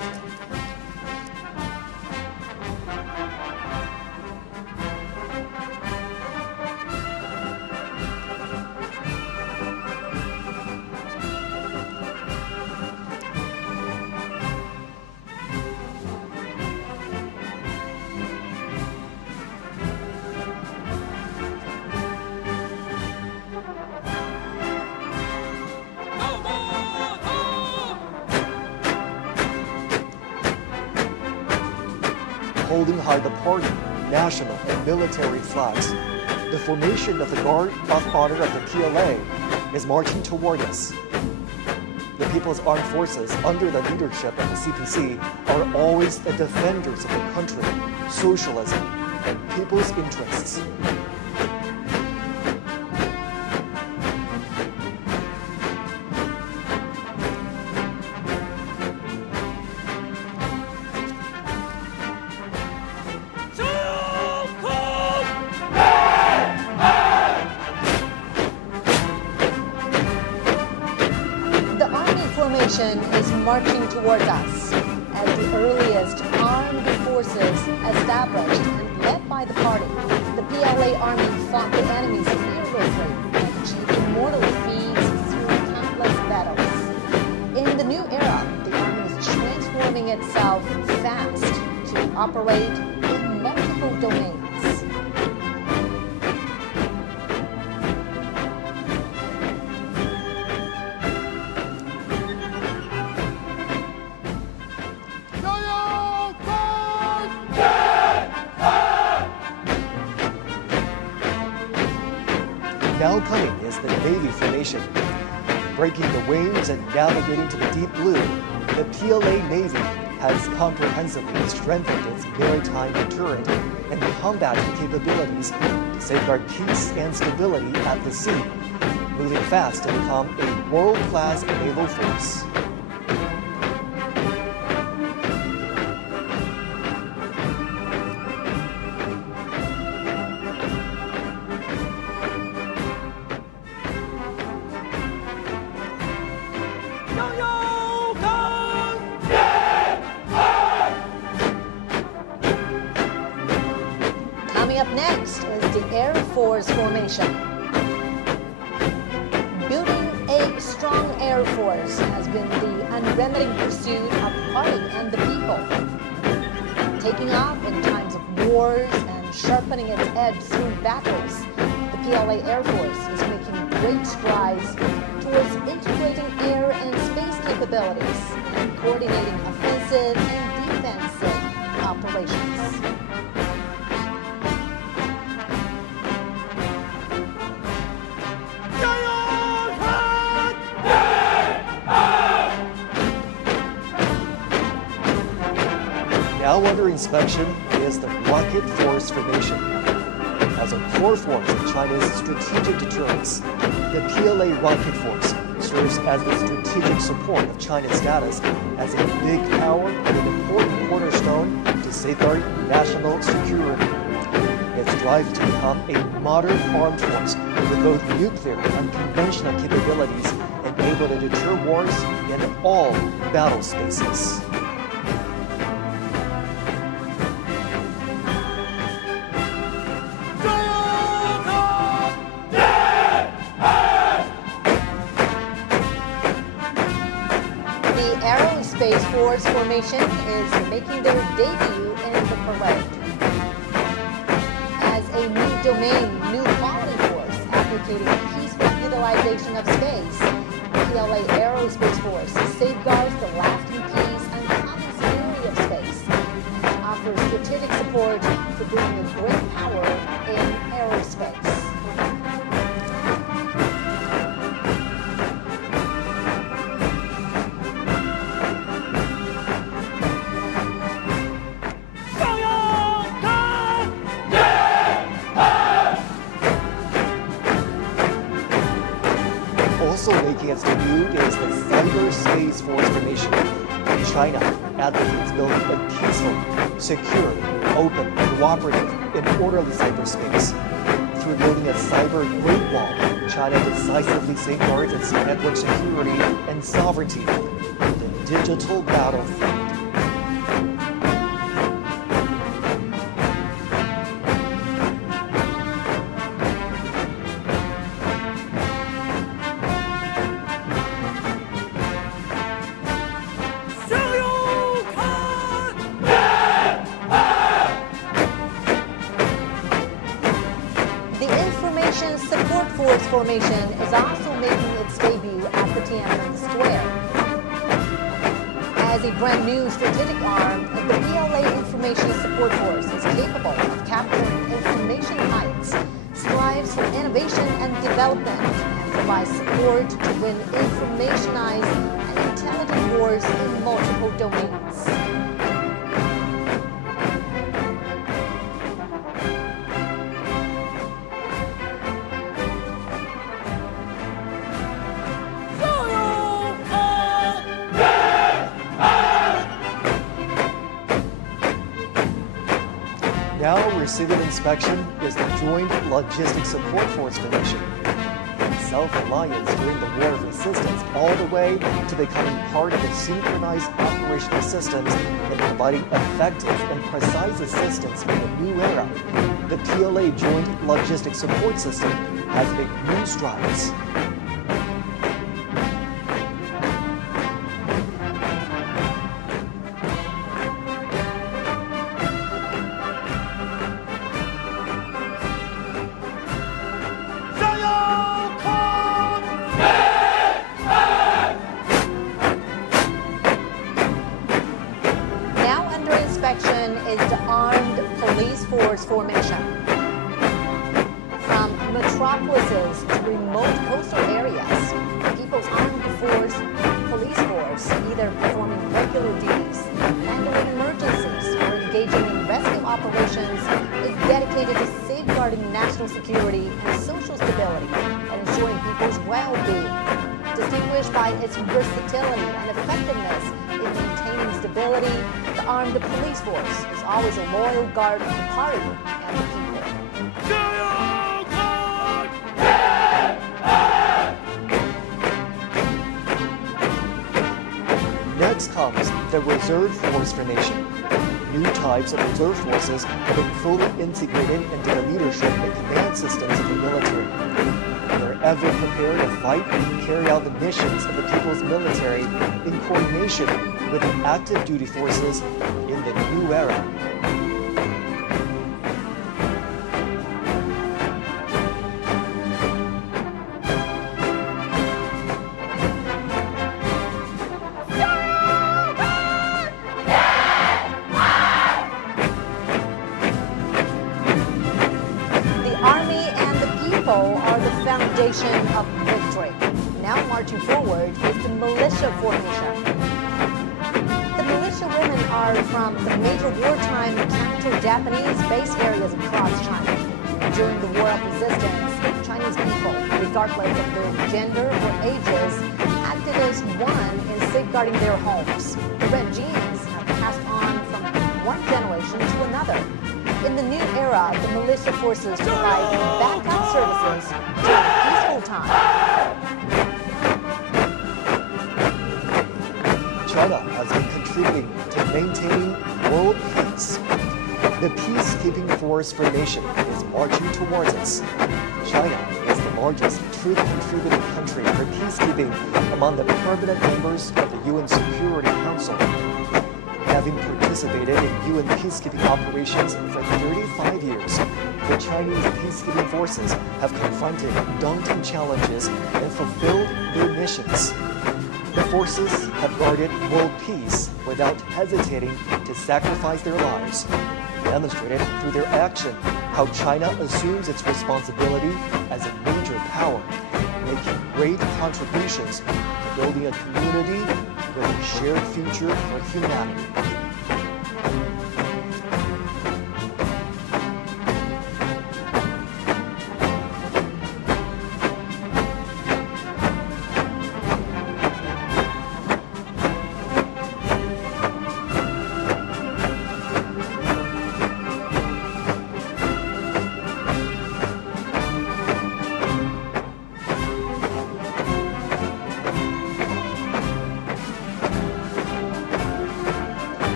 Holding high the party, national, and military flags, the formation of the Guard of Honor of the PLA is marching toward us. The People's Armed Forces, under the leadership of the CPC, are always the defenders of the country, socialism, and people's interests. Is marching towards us as the earliest armed forces established and led by the party. The PLA Army fought the enemy fearlessly and achieved immortal feats through countless battles. In the new era, the Army is transforming itself fast to operate in multiple domains. Now coming is the Navy formation. Breaking the waves and navigating to the deep blue, the PLA Navy has comprehensively strengthened its maritime deterrent and combating capabilities to safeguard peace and stability at the sea, moving fast to become a world-class naval force. Coming up next is the Air Force formation. Building a strong Air Force has been the unremitting pursuit of the party and the people. Taking off in times of wars and sharpening its edge through battles, the PLA Air Force is making great strides towards integrating air and space capabilities and coordinating offensive and defensive operations. Now under inspection is the Rocket Force formation. As a core force of China's strategic deterrence, the PLA Rocket Force serves as the strategic support of China's status as a big power and an important cornerstone to safeguard national security. It strives to become a modern armed force with both nuclear and conventional capabilities and able to deter wars in all battle spaces. Space Force formation is making their debut in the parade. As a new domain, new quality force advocating peaceful utilization of space, PLA Aerospace Force safeguards the lasting peace and common security of space, offers strategic support for bringing a great power in aerospace. Also making its debut is the Cyber Space Force formation. China advocates building a peaceful, secure, open, cooperative, and orderly cyberspace. Through building a cyber Great Wall, China decisively safeguards its network security and sovereignty. The digital battlefield. Support Force formation is also making its debut at the Tiananmen Square. As a brand new strategic arm, the PLA Information Support Force is capable of capturing information heights, strives for innovation and development, and provides support to win informationized and intelligent wars in multiple domains. Now receiving inspection is the Joint Logistics Support Force formation. Self-reliance during the war of resistance all the way to becoming part of the synchronized operational systems and providing effective and precise assistance in the new era. The PLA Joint Logistics Support System has made new strides. Is the Armed Police Force formation. From metropolises to remote coastal areas, the People's Armed Police Force, either performing regular duties, handling emergencies, or engaging in rescue operations, is dedicated to safeguarding national security and social stability and ensuring people's well-being. Distinguished by its versatility and effectiveness in maintaining stability, the Armed Police Force is always a loyal guard of the party and the people. Next comes the Reserve Force formation. New types of reserve forces have been fully integrated into the leadership and command systems of the military. They're ever prepared to fight and carry out the missions of the people's military in coordination with the active duty forces in the new era. Are the foundation of victory. Now marching forward is the militia formation. The militia women are from the major wartime counter-Japanese base areas across China. During the war of resistance, Chinese people, regardless of their gender or ages, acted as one in safeguarding their homes. The red genes have passed on from one generation to another. In the new era, the militia forces provide backup services during peaceful time. China has been contributing to maintaining world peace. The peacekeeping force formation is marching towards us. China is the largest truly contributing country for peacekeeping among the permanent members of the UN Security Council. Having participated in UN peacekeeping operations for 35 years, the Chinese peacekeeping forces have confronted daunting challenges and fulfilled their missions. The forces have guarded world peace without hesitating to sacrifice their lives, demonstrated through their action how China assumes its responsibility as a major power, making great contributions to building a community with a shared future for humanity.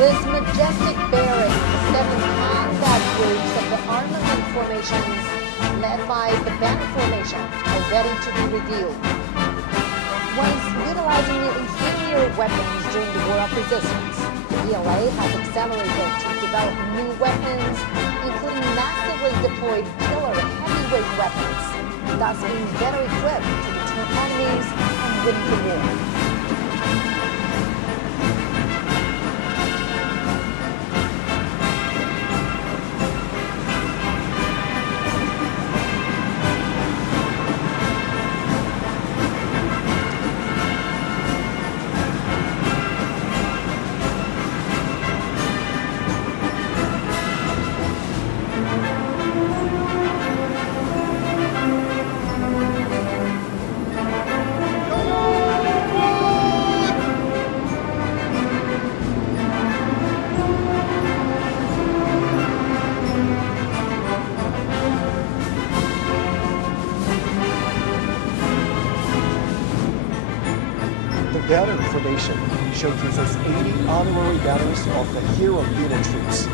With majestic bearing, the 7 combat groups of the armament formations led by the Banner formation are ready to be revealed. Once utilizing new inferior weapons during the War of Resistance, the PLA has accelerated to develop new weapons, including massively deployed killer heavyweight weapons, thus being better equipped to deter enemies and win the war. The Banner formation showcases 80 honorary banners of the hero unit troops,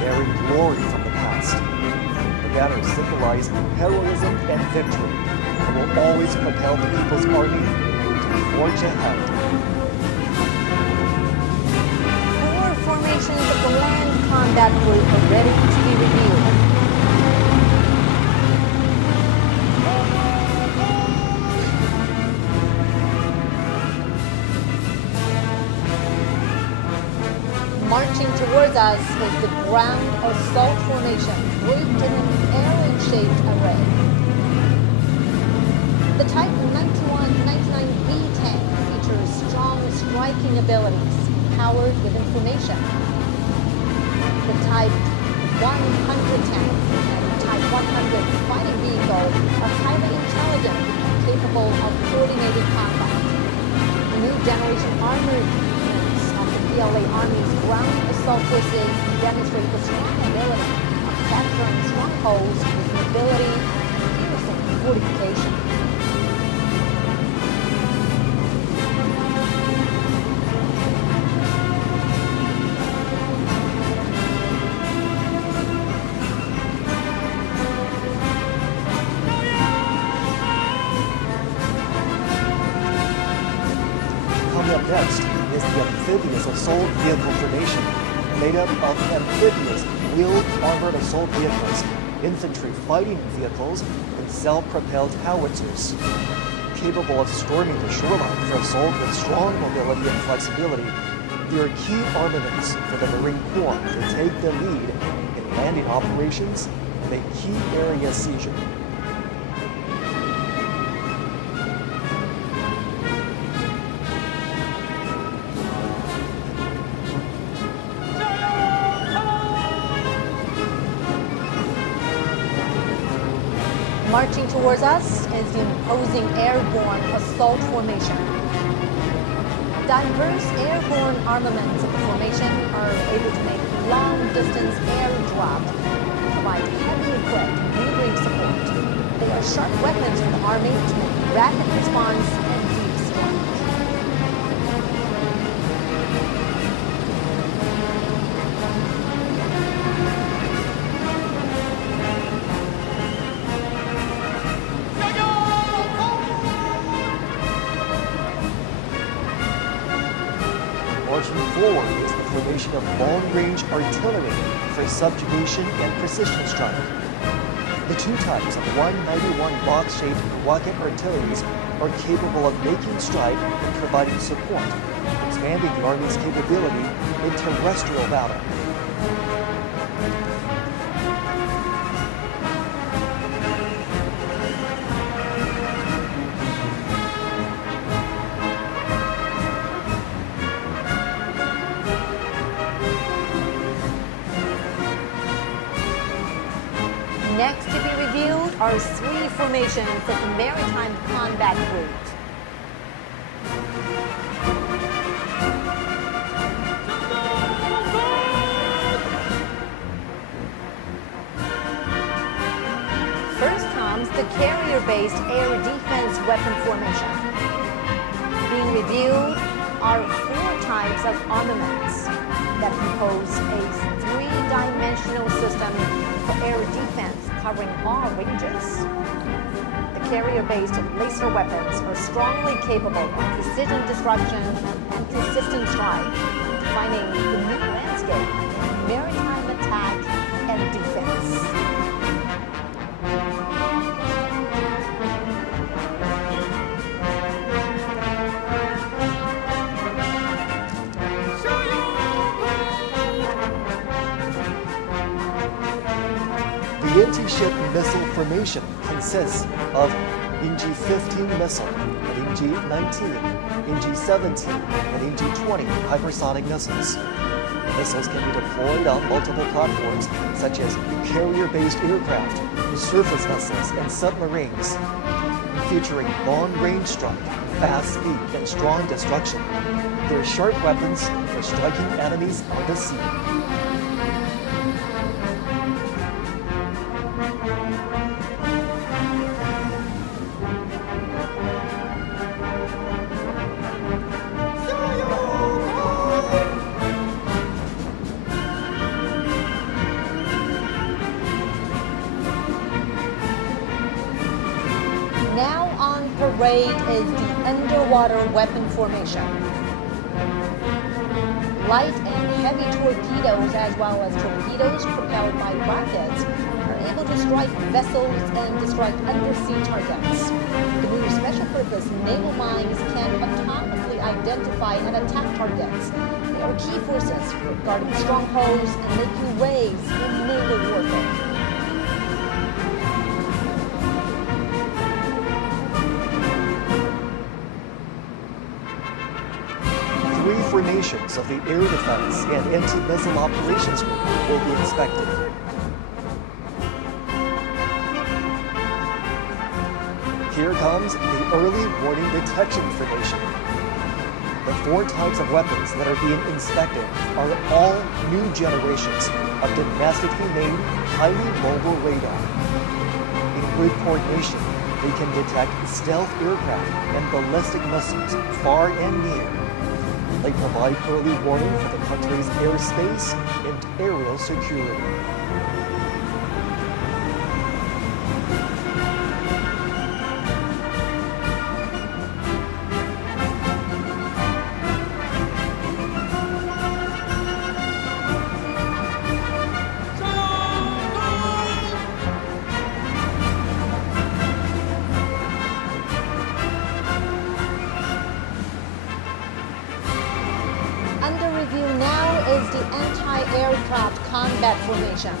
bearing glory from the past. The banners symbolize heroism and victory and will always propel the People's Army to forge ahead. 4 formations of the Land Combat Group are ready to be revealed. Marching towards us is the Ground Assault Formation, grouped in an arrow-shaped array. The Type 99B tank features strong striking abilities, powered with information. The Type 100 tank and Type 100 fighting vehicle are highly intelligent and capable of coordinated combat. New generation armored PLA Army's ground assault forces demonstrate the strong ability of capturing strongholds with mobility and piercing fortification. Coming up next is the Amphibious Assault Vehicle Formation, made up of amphibious wheeled armored assault vehicles, infantry fighting vehicles, and self-propelled howitzers. Capable of storming the shoreline for assault with strong mobility and flexibility, they are key armaments for the Marine Corps to take the lead in landing operations and make key area seizure. Marching towards us is the imposing airborne assault formation. Diverse airborne armaments of the formation are able to make long-distance air drops, provide heavily equipped maneuvering support. They are sharp weapons for the Army to make rapid response and deep strike. Marching forward is the formation of long-range artillery for subjugation and precision strike. The two types of 191 box-shaped rocket artilleries are capable of making strike and providing support, expanding the Army's capability in terrestrial battle. Next to be reviewed are 3 formations of the Maritime Combat Group. First comes the carrier-based air defense weapon formation. Being reviewed are 4 types of armaments that compose a 3-dimensional system for air defense covering all ranges. The carrier-based laser weapons are strongly capable of precision destruction and consistent strike, defining the new landscape in maritime attack and defense. The anti-ship missile formation consists of NG-15 missile, NG-19, NG-17, and NG-20 hypersonic missiles. Missiles can be deployed on multiple platforms, such as carrier-based aircraft, surface vessels, and submarines. Featuring long-range strike, fast speed, and strong destruction, they're sharp weapons for striking enemies on the sea. Now on parade is the underwater weapon formation. Light and heavy torpedoes, as well as torpedoes propelled by rockets, are able to strike vessels and destroy undersea targets. The new special purpose naval mines can autonomously identify and attack targets. They are key forces for guarding strongholds and making waves in naval warfare. Formations of the Air Defense and Anti-Missile Operations Group will be inspected. Here comes the Early Warning Detection Formation. The 4 types of weapons that are being inspected are all new generations of domestically made, highly mobile radar. In good coordination, they can detect stealth aircraft and ballistic missiles far and near. They provide early warning for the country's airspace and aerial security. Under review now is the anti-aircraft combat formation.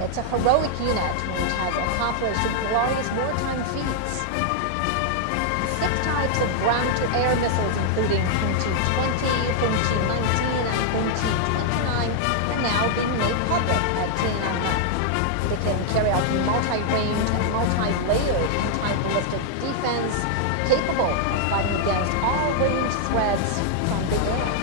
It's a heroic unit which has accomplished glorious wartime feats. 6 types of ground-to-air missiles, including NG-20, NG-19, and NG-29, are now being made public at Tiananmen. They can carry out multi-range and multi-layered anti-ballistic defense, capable of fighting against all range threats from the air.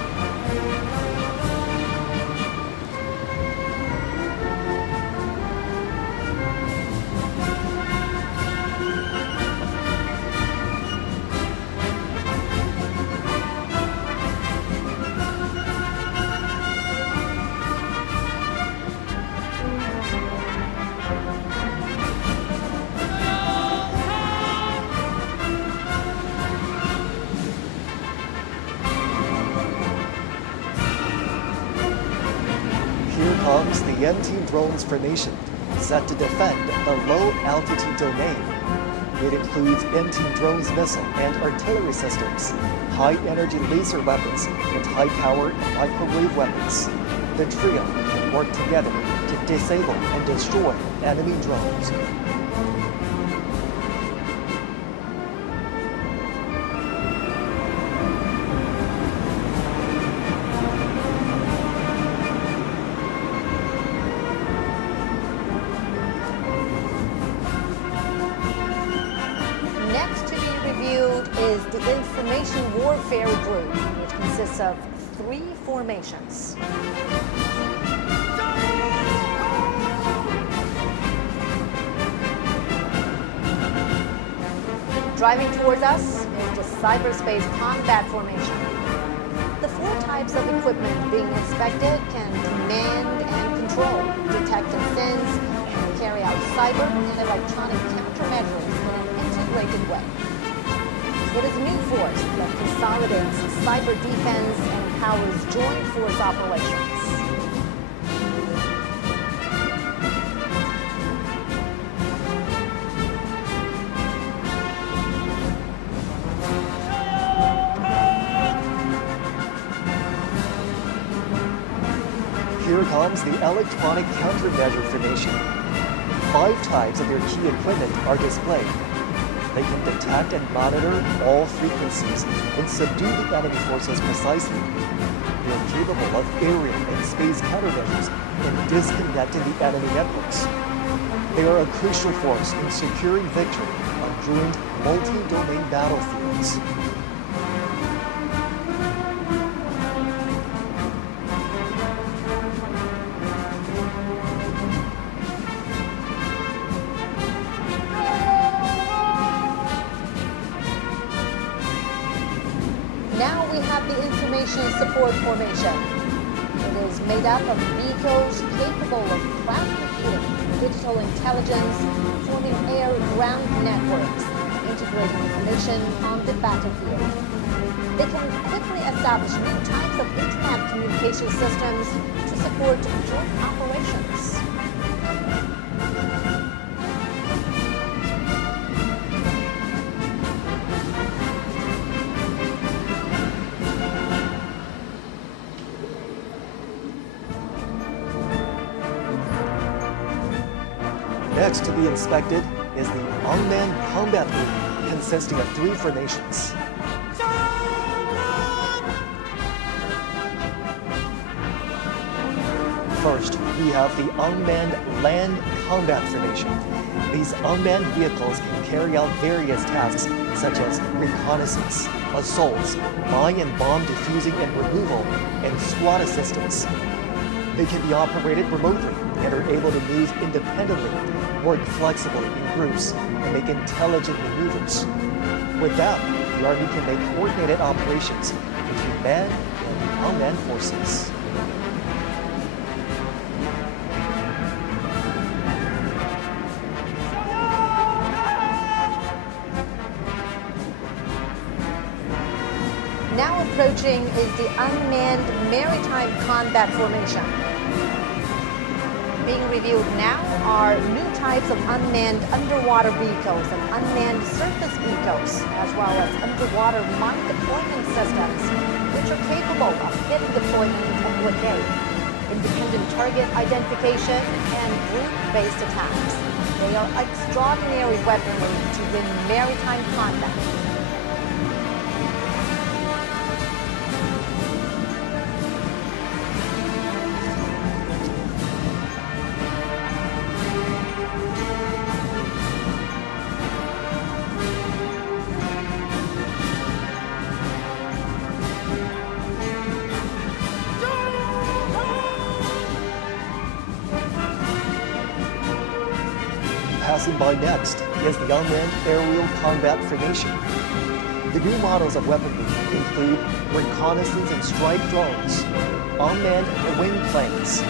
comes the anti-drones formation, set to defend the low-altitude domain. It includes anti-drones missile and artillery systems, high-energy laser weapons, and high-powered microwave weapons. The trio will work together to disable and destroy enemy drones. Next to be reviewed is the Information Warfare Group, which consists of 3 formations. Driving towards us is the Cyberspace Combat Formation. The 4 types of equipment being inspected can command and control, detect and sense, and carry out cyber and electronic countermeasures in an integrated way. It is a new force that consolidates cyber defense and empowers joint force operations. Here comes the electronic countermeasure formation. 5 types of their key equipment are displayed. They can detect and monitor all frequencies and subdue the enemy forces precisely. They are capable of aerial and space countermeasures and disconnecting the enemy networks. They are a crucial force in securing victory on joint multi-domain battlefields. Now we have the Information Support Formation. It is made up of vehicles capable of cloud computing, digital intelligence, forming air-ground networks, and integrating information on the battlefield. They can quickly establish new types of internet communication systems to support joint operations. Next to be inspected is the Unmanned Combat Group, consisting of 3 formations. First, we have the Unmanned Land Combat Formation. These unmanned vehicles can carry out various tasks such as reconnaissance, assaults, mine and bomb defusing and removal, and SWAT assistance. They can be operated remotely and are able to move independently, work flexibly in groups, and make intelligent maneuvers. With that, the Army can make coordinated operations between manned and unmanned forces. Now approaching is the Unmanned Maritime Combat Formation. Being reviewed now are new types of unmanned underwater vehicles and unmanned surface vehicles, as well as underwater mine deployment systems, which are capable of hit deployment and blockade, independent target identification, and group-based attacks. They are extraordinary weaponry to win maritime combat. Passing by next is the Unmanned Aerial Combat Formation. The new models of weaponry include reconnaissance and strike drones, unmanned wing planes,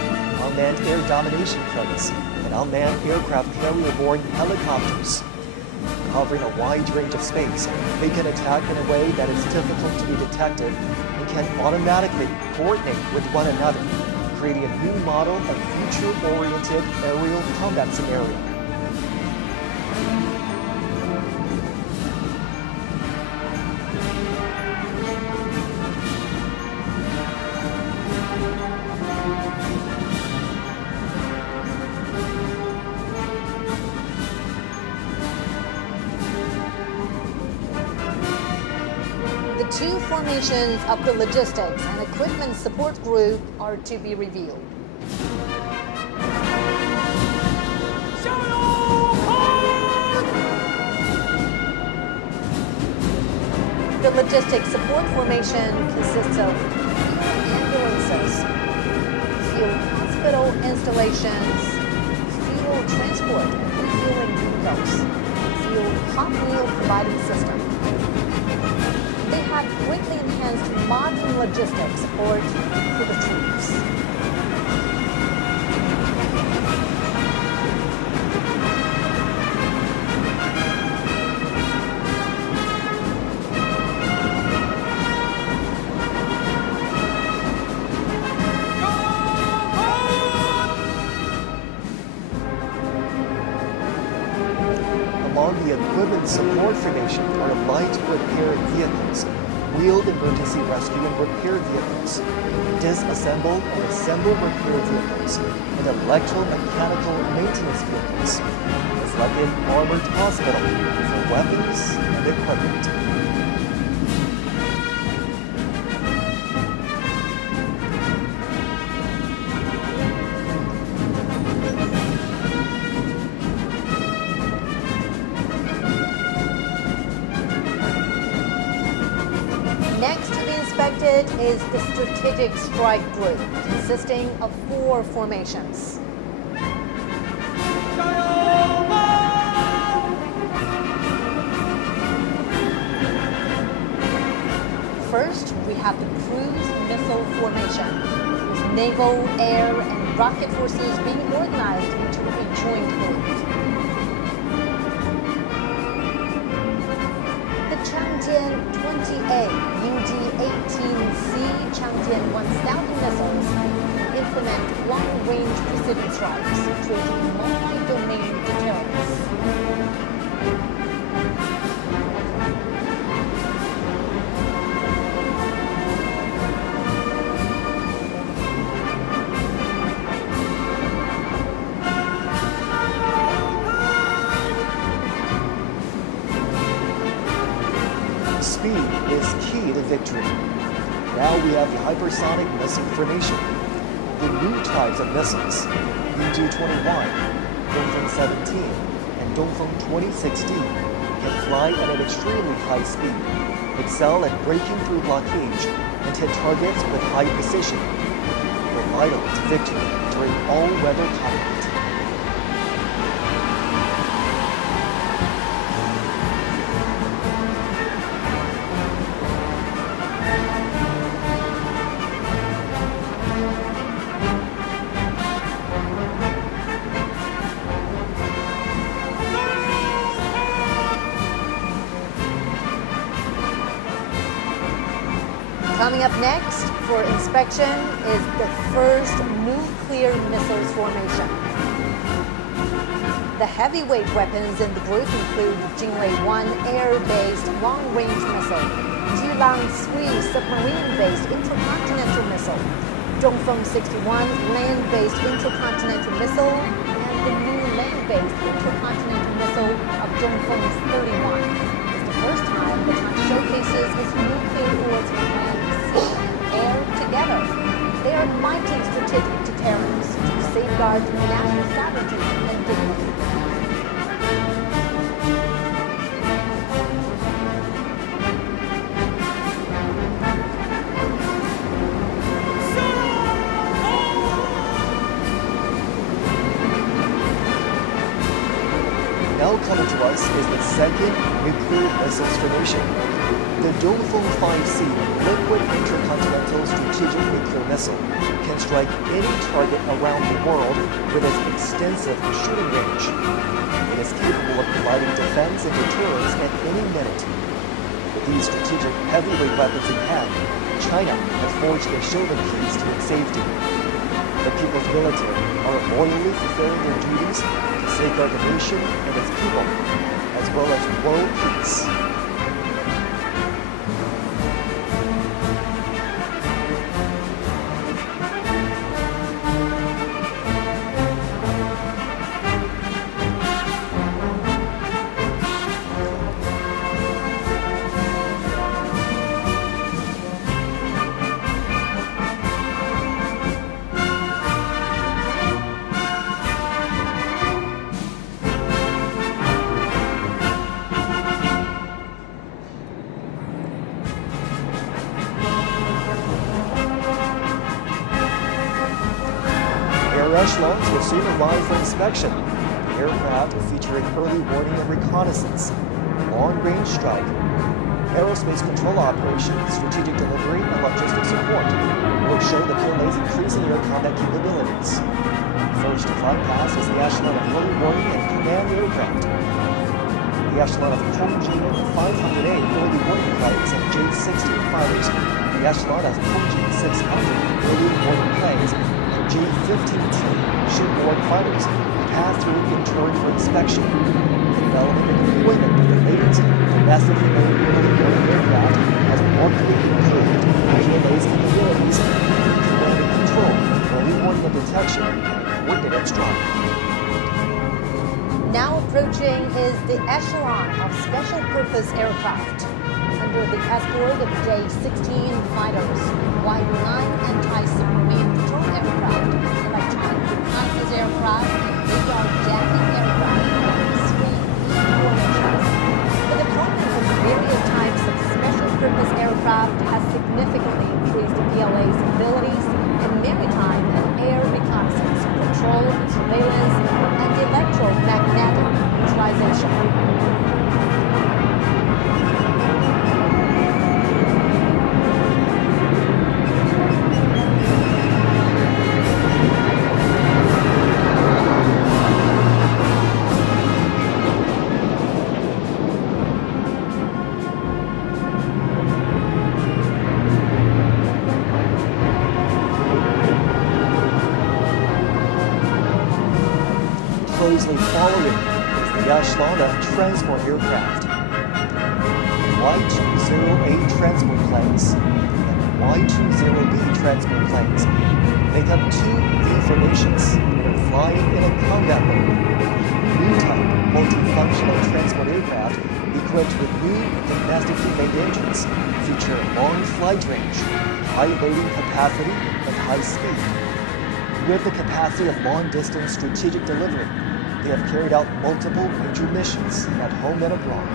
unmanned air domination planes, and unmanned aircraft carrier-borne helicopters. Covering a wide range of space, they can attack in a way that is difficult to be detected and can automatically coordinate with one another, creating a new model of future-oriented aerial combat scenario. Two formations of the Logistics and Equipment Support Group are to be revealed. The Logistics Support Formation consists of ambulances, field hospital installations, fuel transport and refueling depots, field hot meal providing system. They have greatly enhanced modern logistics support for the troops. Among the equipment support formation are light repair vehicles, wheeled emergency rescue and repair vehicles, disassembled and assembled repair vehicles, and electromechanical maintenance vehicles. It's like an armored hospital for weapons and equipment. Next to be inspected is the Strategic Strike Group, consisting of 4 formations. First, we have the Cruise Missile Formation, with naval, air, and rocket forces being organized into a joint group. The Changjian 20A UD-18C Changjian 1000 missiles can implement long-range precision strikes, creating multi-domain deterrence. Speed is key to victory. Now we have the hypersonic missile formation. The new types of missiles, UD-21, Dongfeng 17, and Dongfeng 2016, can fly at an extremely high speed, excel at breaking through blockage, and hit targets with high precision. They're vital to victory during all-weather combat. Coming up next for inspection is the first nuclear missiles formation. The heavyweight weapons in the group include Jinglei-1 air-based long-range missile, Jilang-3 submarine-based intercontinental missile, Dongfeng 61 land-based intercontinental missile, and the new land-based intercontinental missile of Dongfeng 31. It's the first time the China showcases its nuclear warheads land, sea, and air together. They are mighty strategic deterrents to safeguard national sovereignty and dignity. Now coming to us is the second nuclear missiles formation. The Dongfeng 5C liquid intercontinental strategic nuclear missile can strike any target around the world with its extensive shooting range. It is capable of providing defense and deterrence at any minute. With these strategic heavyweight weapons in hand, China has forged a show of peace to its safety. The people's military are loyally fulfilling their duties to safeguard the nation and its people, as well as world peace. Echelons will soon arrive for inspection. The aircraft featuring early warning and reconnaissance, long-range strike, aerospace control operations, strategic delivery, and logistic support will show the PLA's increasing air combat capabilities. First to fly past is the echelon of early warning and command aircraft. The echelon of Hongji 500A early warning planes and J-16 fighters. The echelon of Hongji 600 early warning planes J-15T shipboard fighters pass through inventory for inspection. The development and deployment of the latest domestically made early warning aircraft has markedly improved PLA's capabilities in command and control, early warning and detection, and coordinated strike. Now approaching is the echelon of special purpose aircraft. Under the escort of J-16 fighters, Y-9 anti-submarine patrol aircraft, electronic reconnaissance aircraft, and radar jamming aircraft are extreme formations. The deployment of various types of special purpose aircraft has significantly increased the PLA's abilities in maritime and air reconnaissance, patrol, surveillance, and electromagnetic neutralization. Closely following is the echelon of transport aircraft. Y-20A transport planes and Y-20B transport planes make up two V formations that are flying in a combat mode. New type multifunctional transport aircraft equipped with new domestically made engines feature long flight range, high loading capacity, and high speed. With the capacity of long-distance strategic delivery, they have carried out multiple major missions at home and abroad.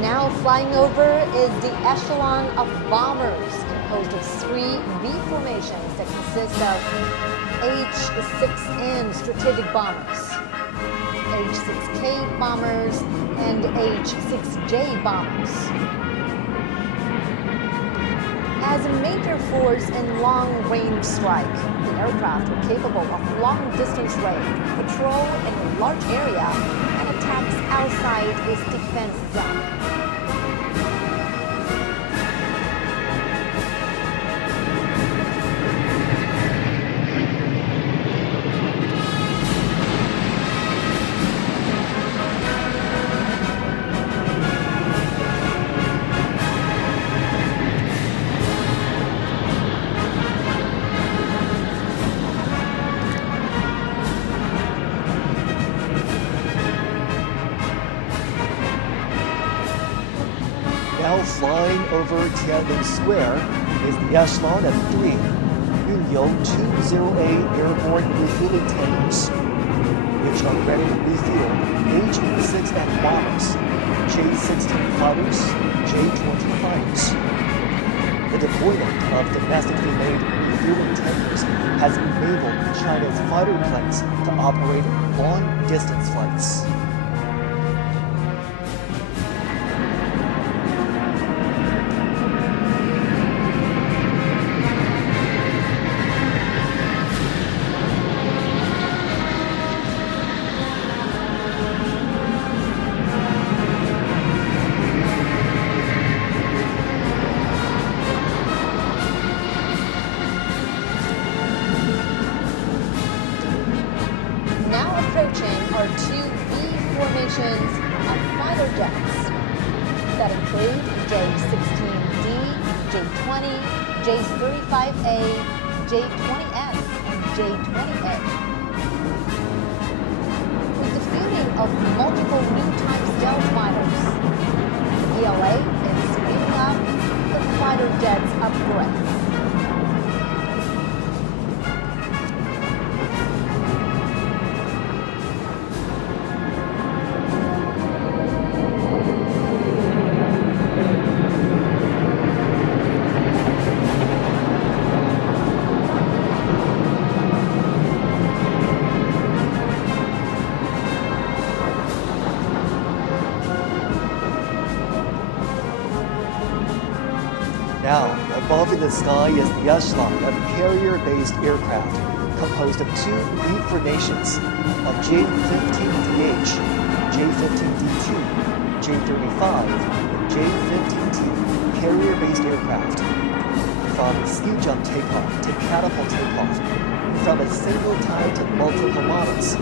Now flying over is the echelon of bombers, composed of three V formations that consist of H-6N strategic bombers, H-6K bombers, and H-6J bombers. As a major force in long-range strike, the aircraft are capable of long-distance range, patrol in a large area, and attacks outside its defense zone. Now flying over Tiananmen Square is the echelon of three Yunyo 20A airborne refueling tankers, which are ready to refuel H-6N bombers, J-16 fighters, J-20 fighters. The deployment of domestically made refueling tankers has enabled China's fighter planes to operate long-distance flights. fighter jets that include J-16D, J-20, J-35A, J-20S, and J-20A. With the fielding of multiple new type stealth fighters, the PLA is speeding up the fighter jets upgrades. Now, above in the sky is the echelon of carrier-based aircraft composed of two new formations of J-15DH, J-15D2, J-35, and J-15T carrier-based aircraft. From ski jump takeoff to catapult takeoff, from a single type to multiple models,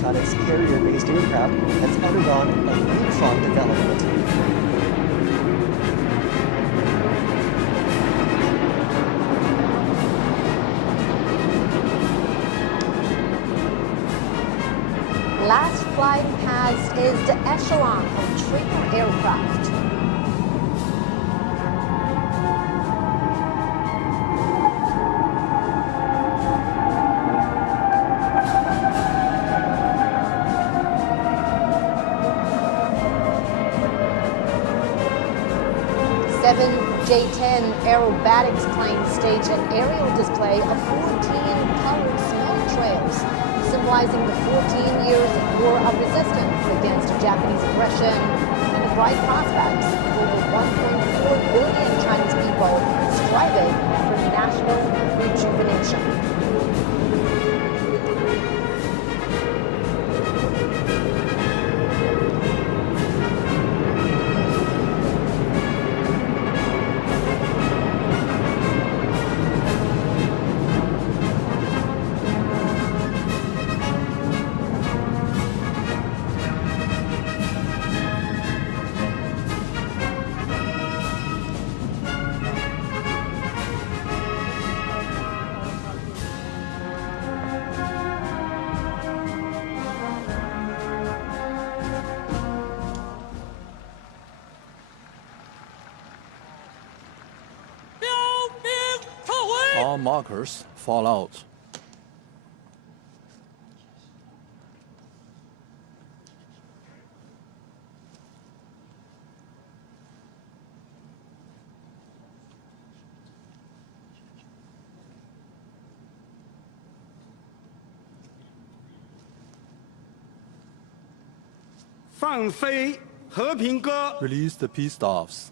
China's carrier-based aircraft has undergone a leapfrog development. Last flying past is the echelon of trainer aircraft. Seven J-10 aerobatics planes stage an aerial display of 14 colored snow trails, symbolizing the 14 years of war of resistance against Japanese aggression and the bright prospects of over 1.4 billion Chinese people striving for national rejuvenation. All markers fall out. Release the peace staffs.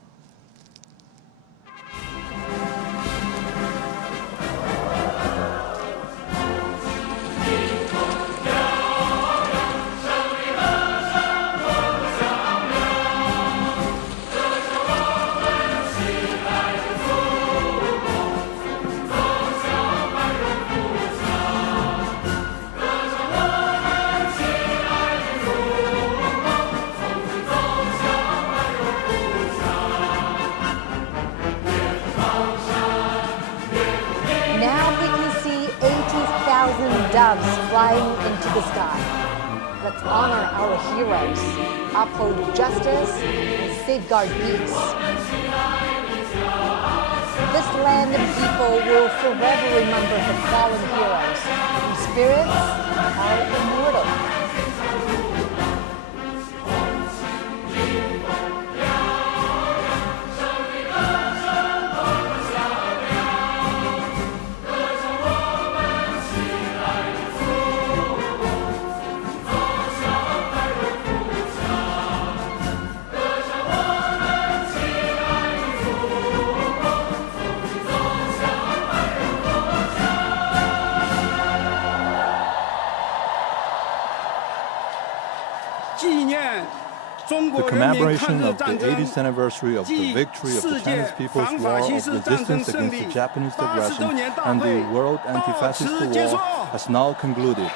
Doves flying into the sky. Let's honor our heroes, uphold justice, and safeguard peace. This land and people will forever remember the fallen heroes, whose spirits are immortal. The commemoration of the 80th anniversary of the victory of the Chinese People's War of Resistance against the Japanese aggression and the World Anti-Fascist War has now concluded.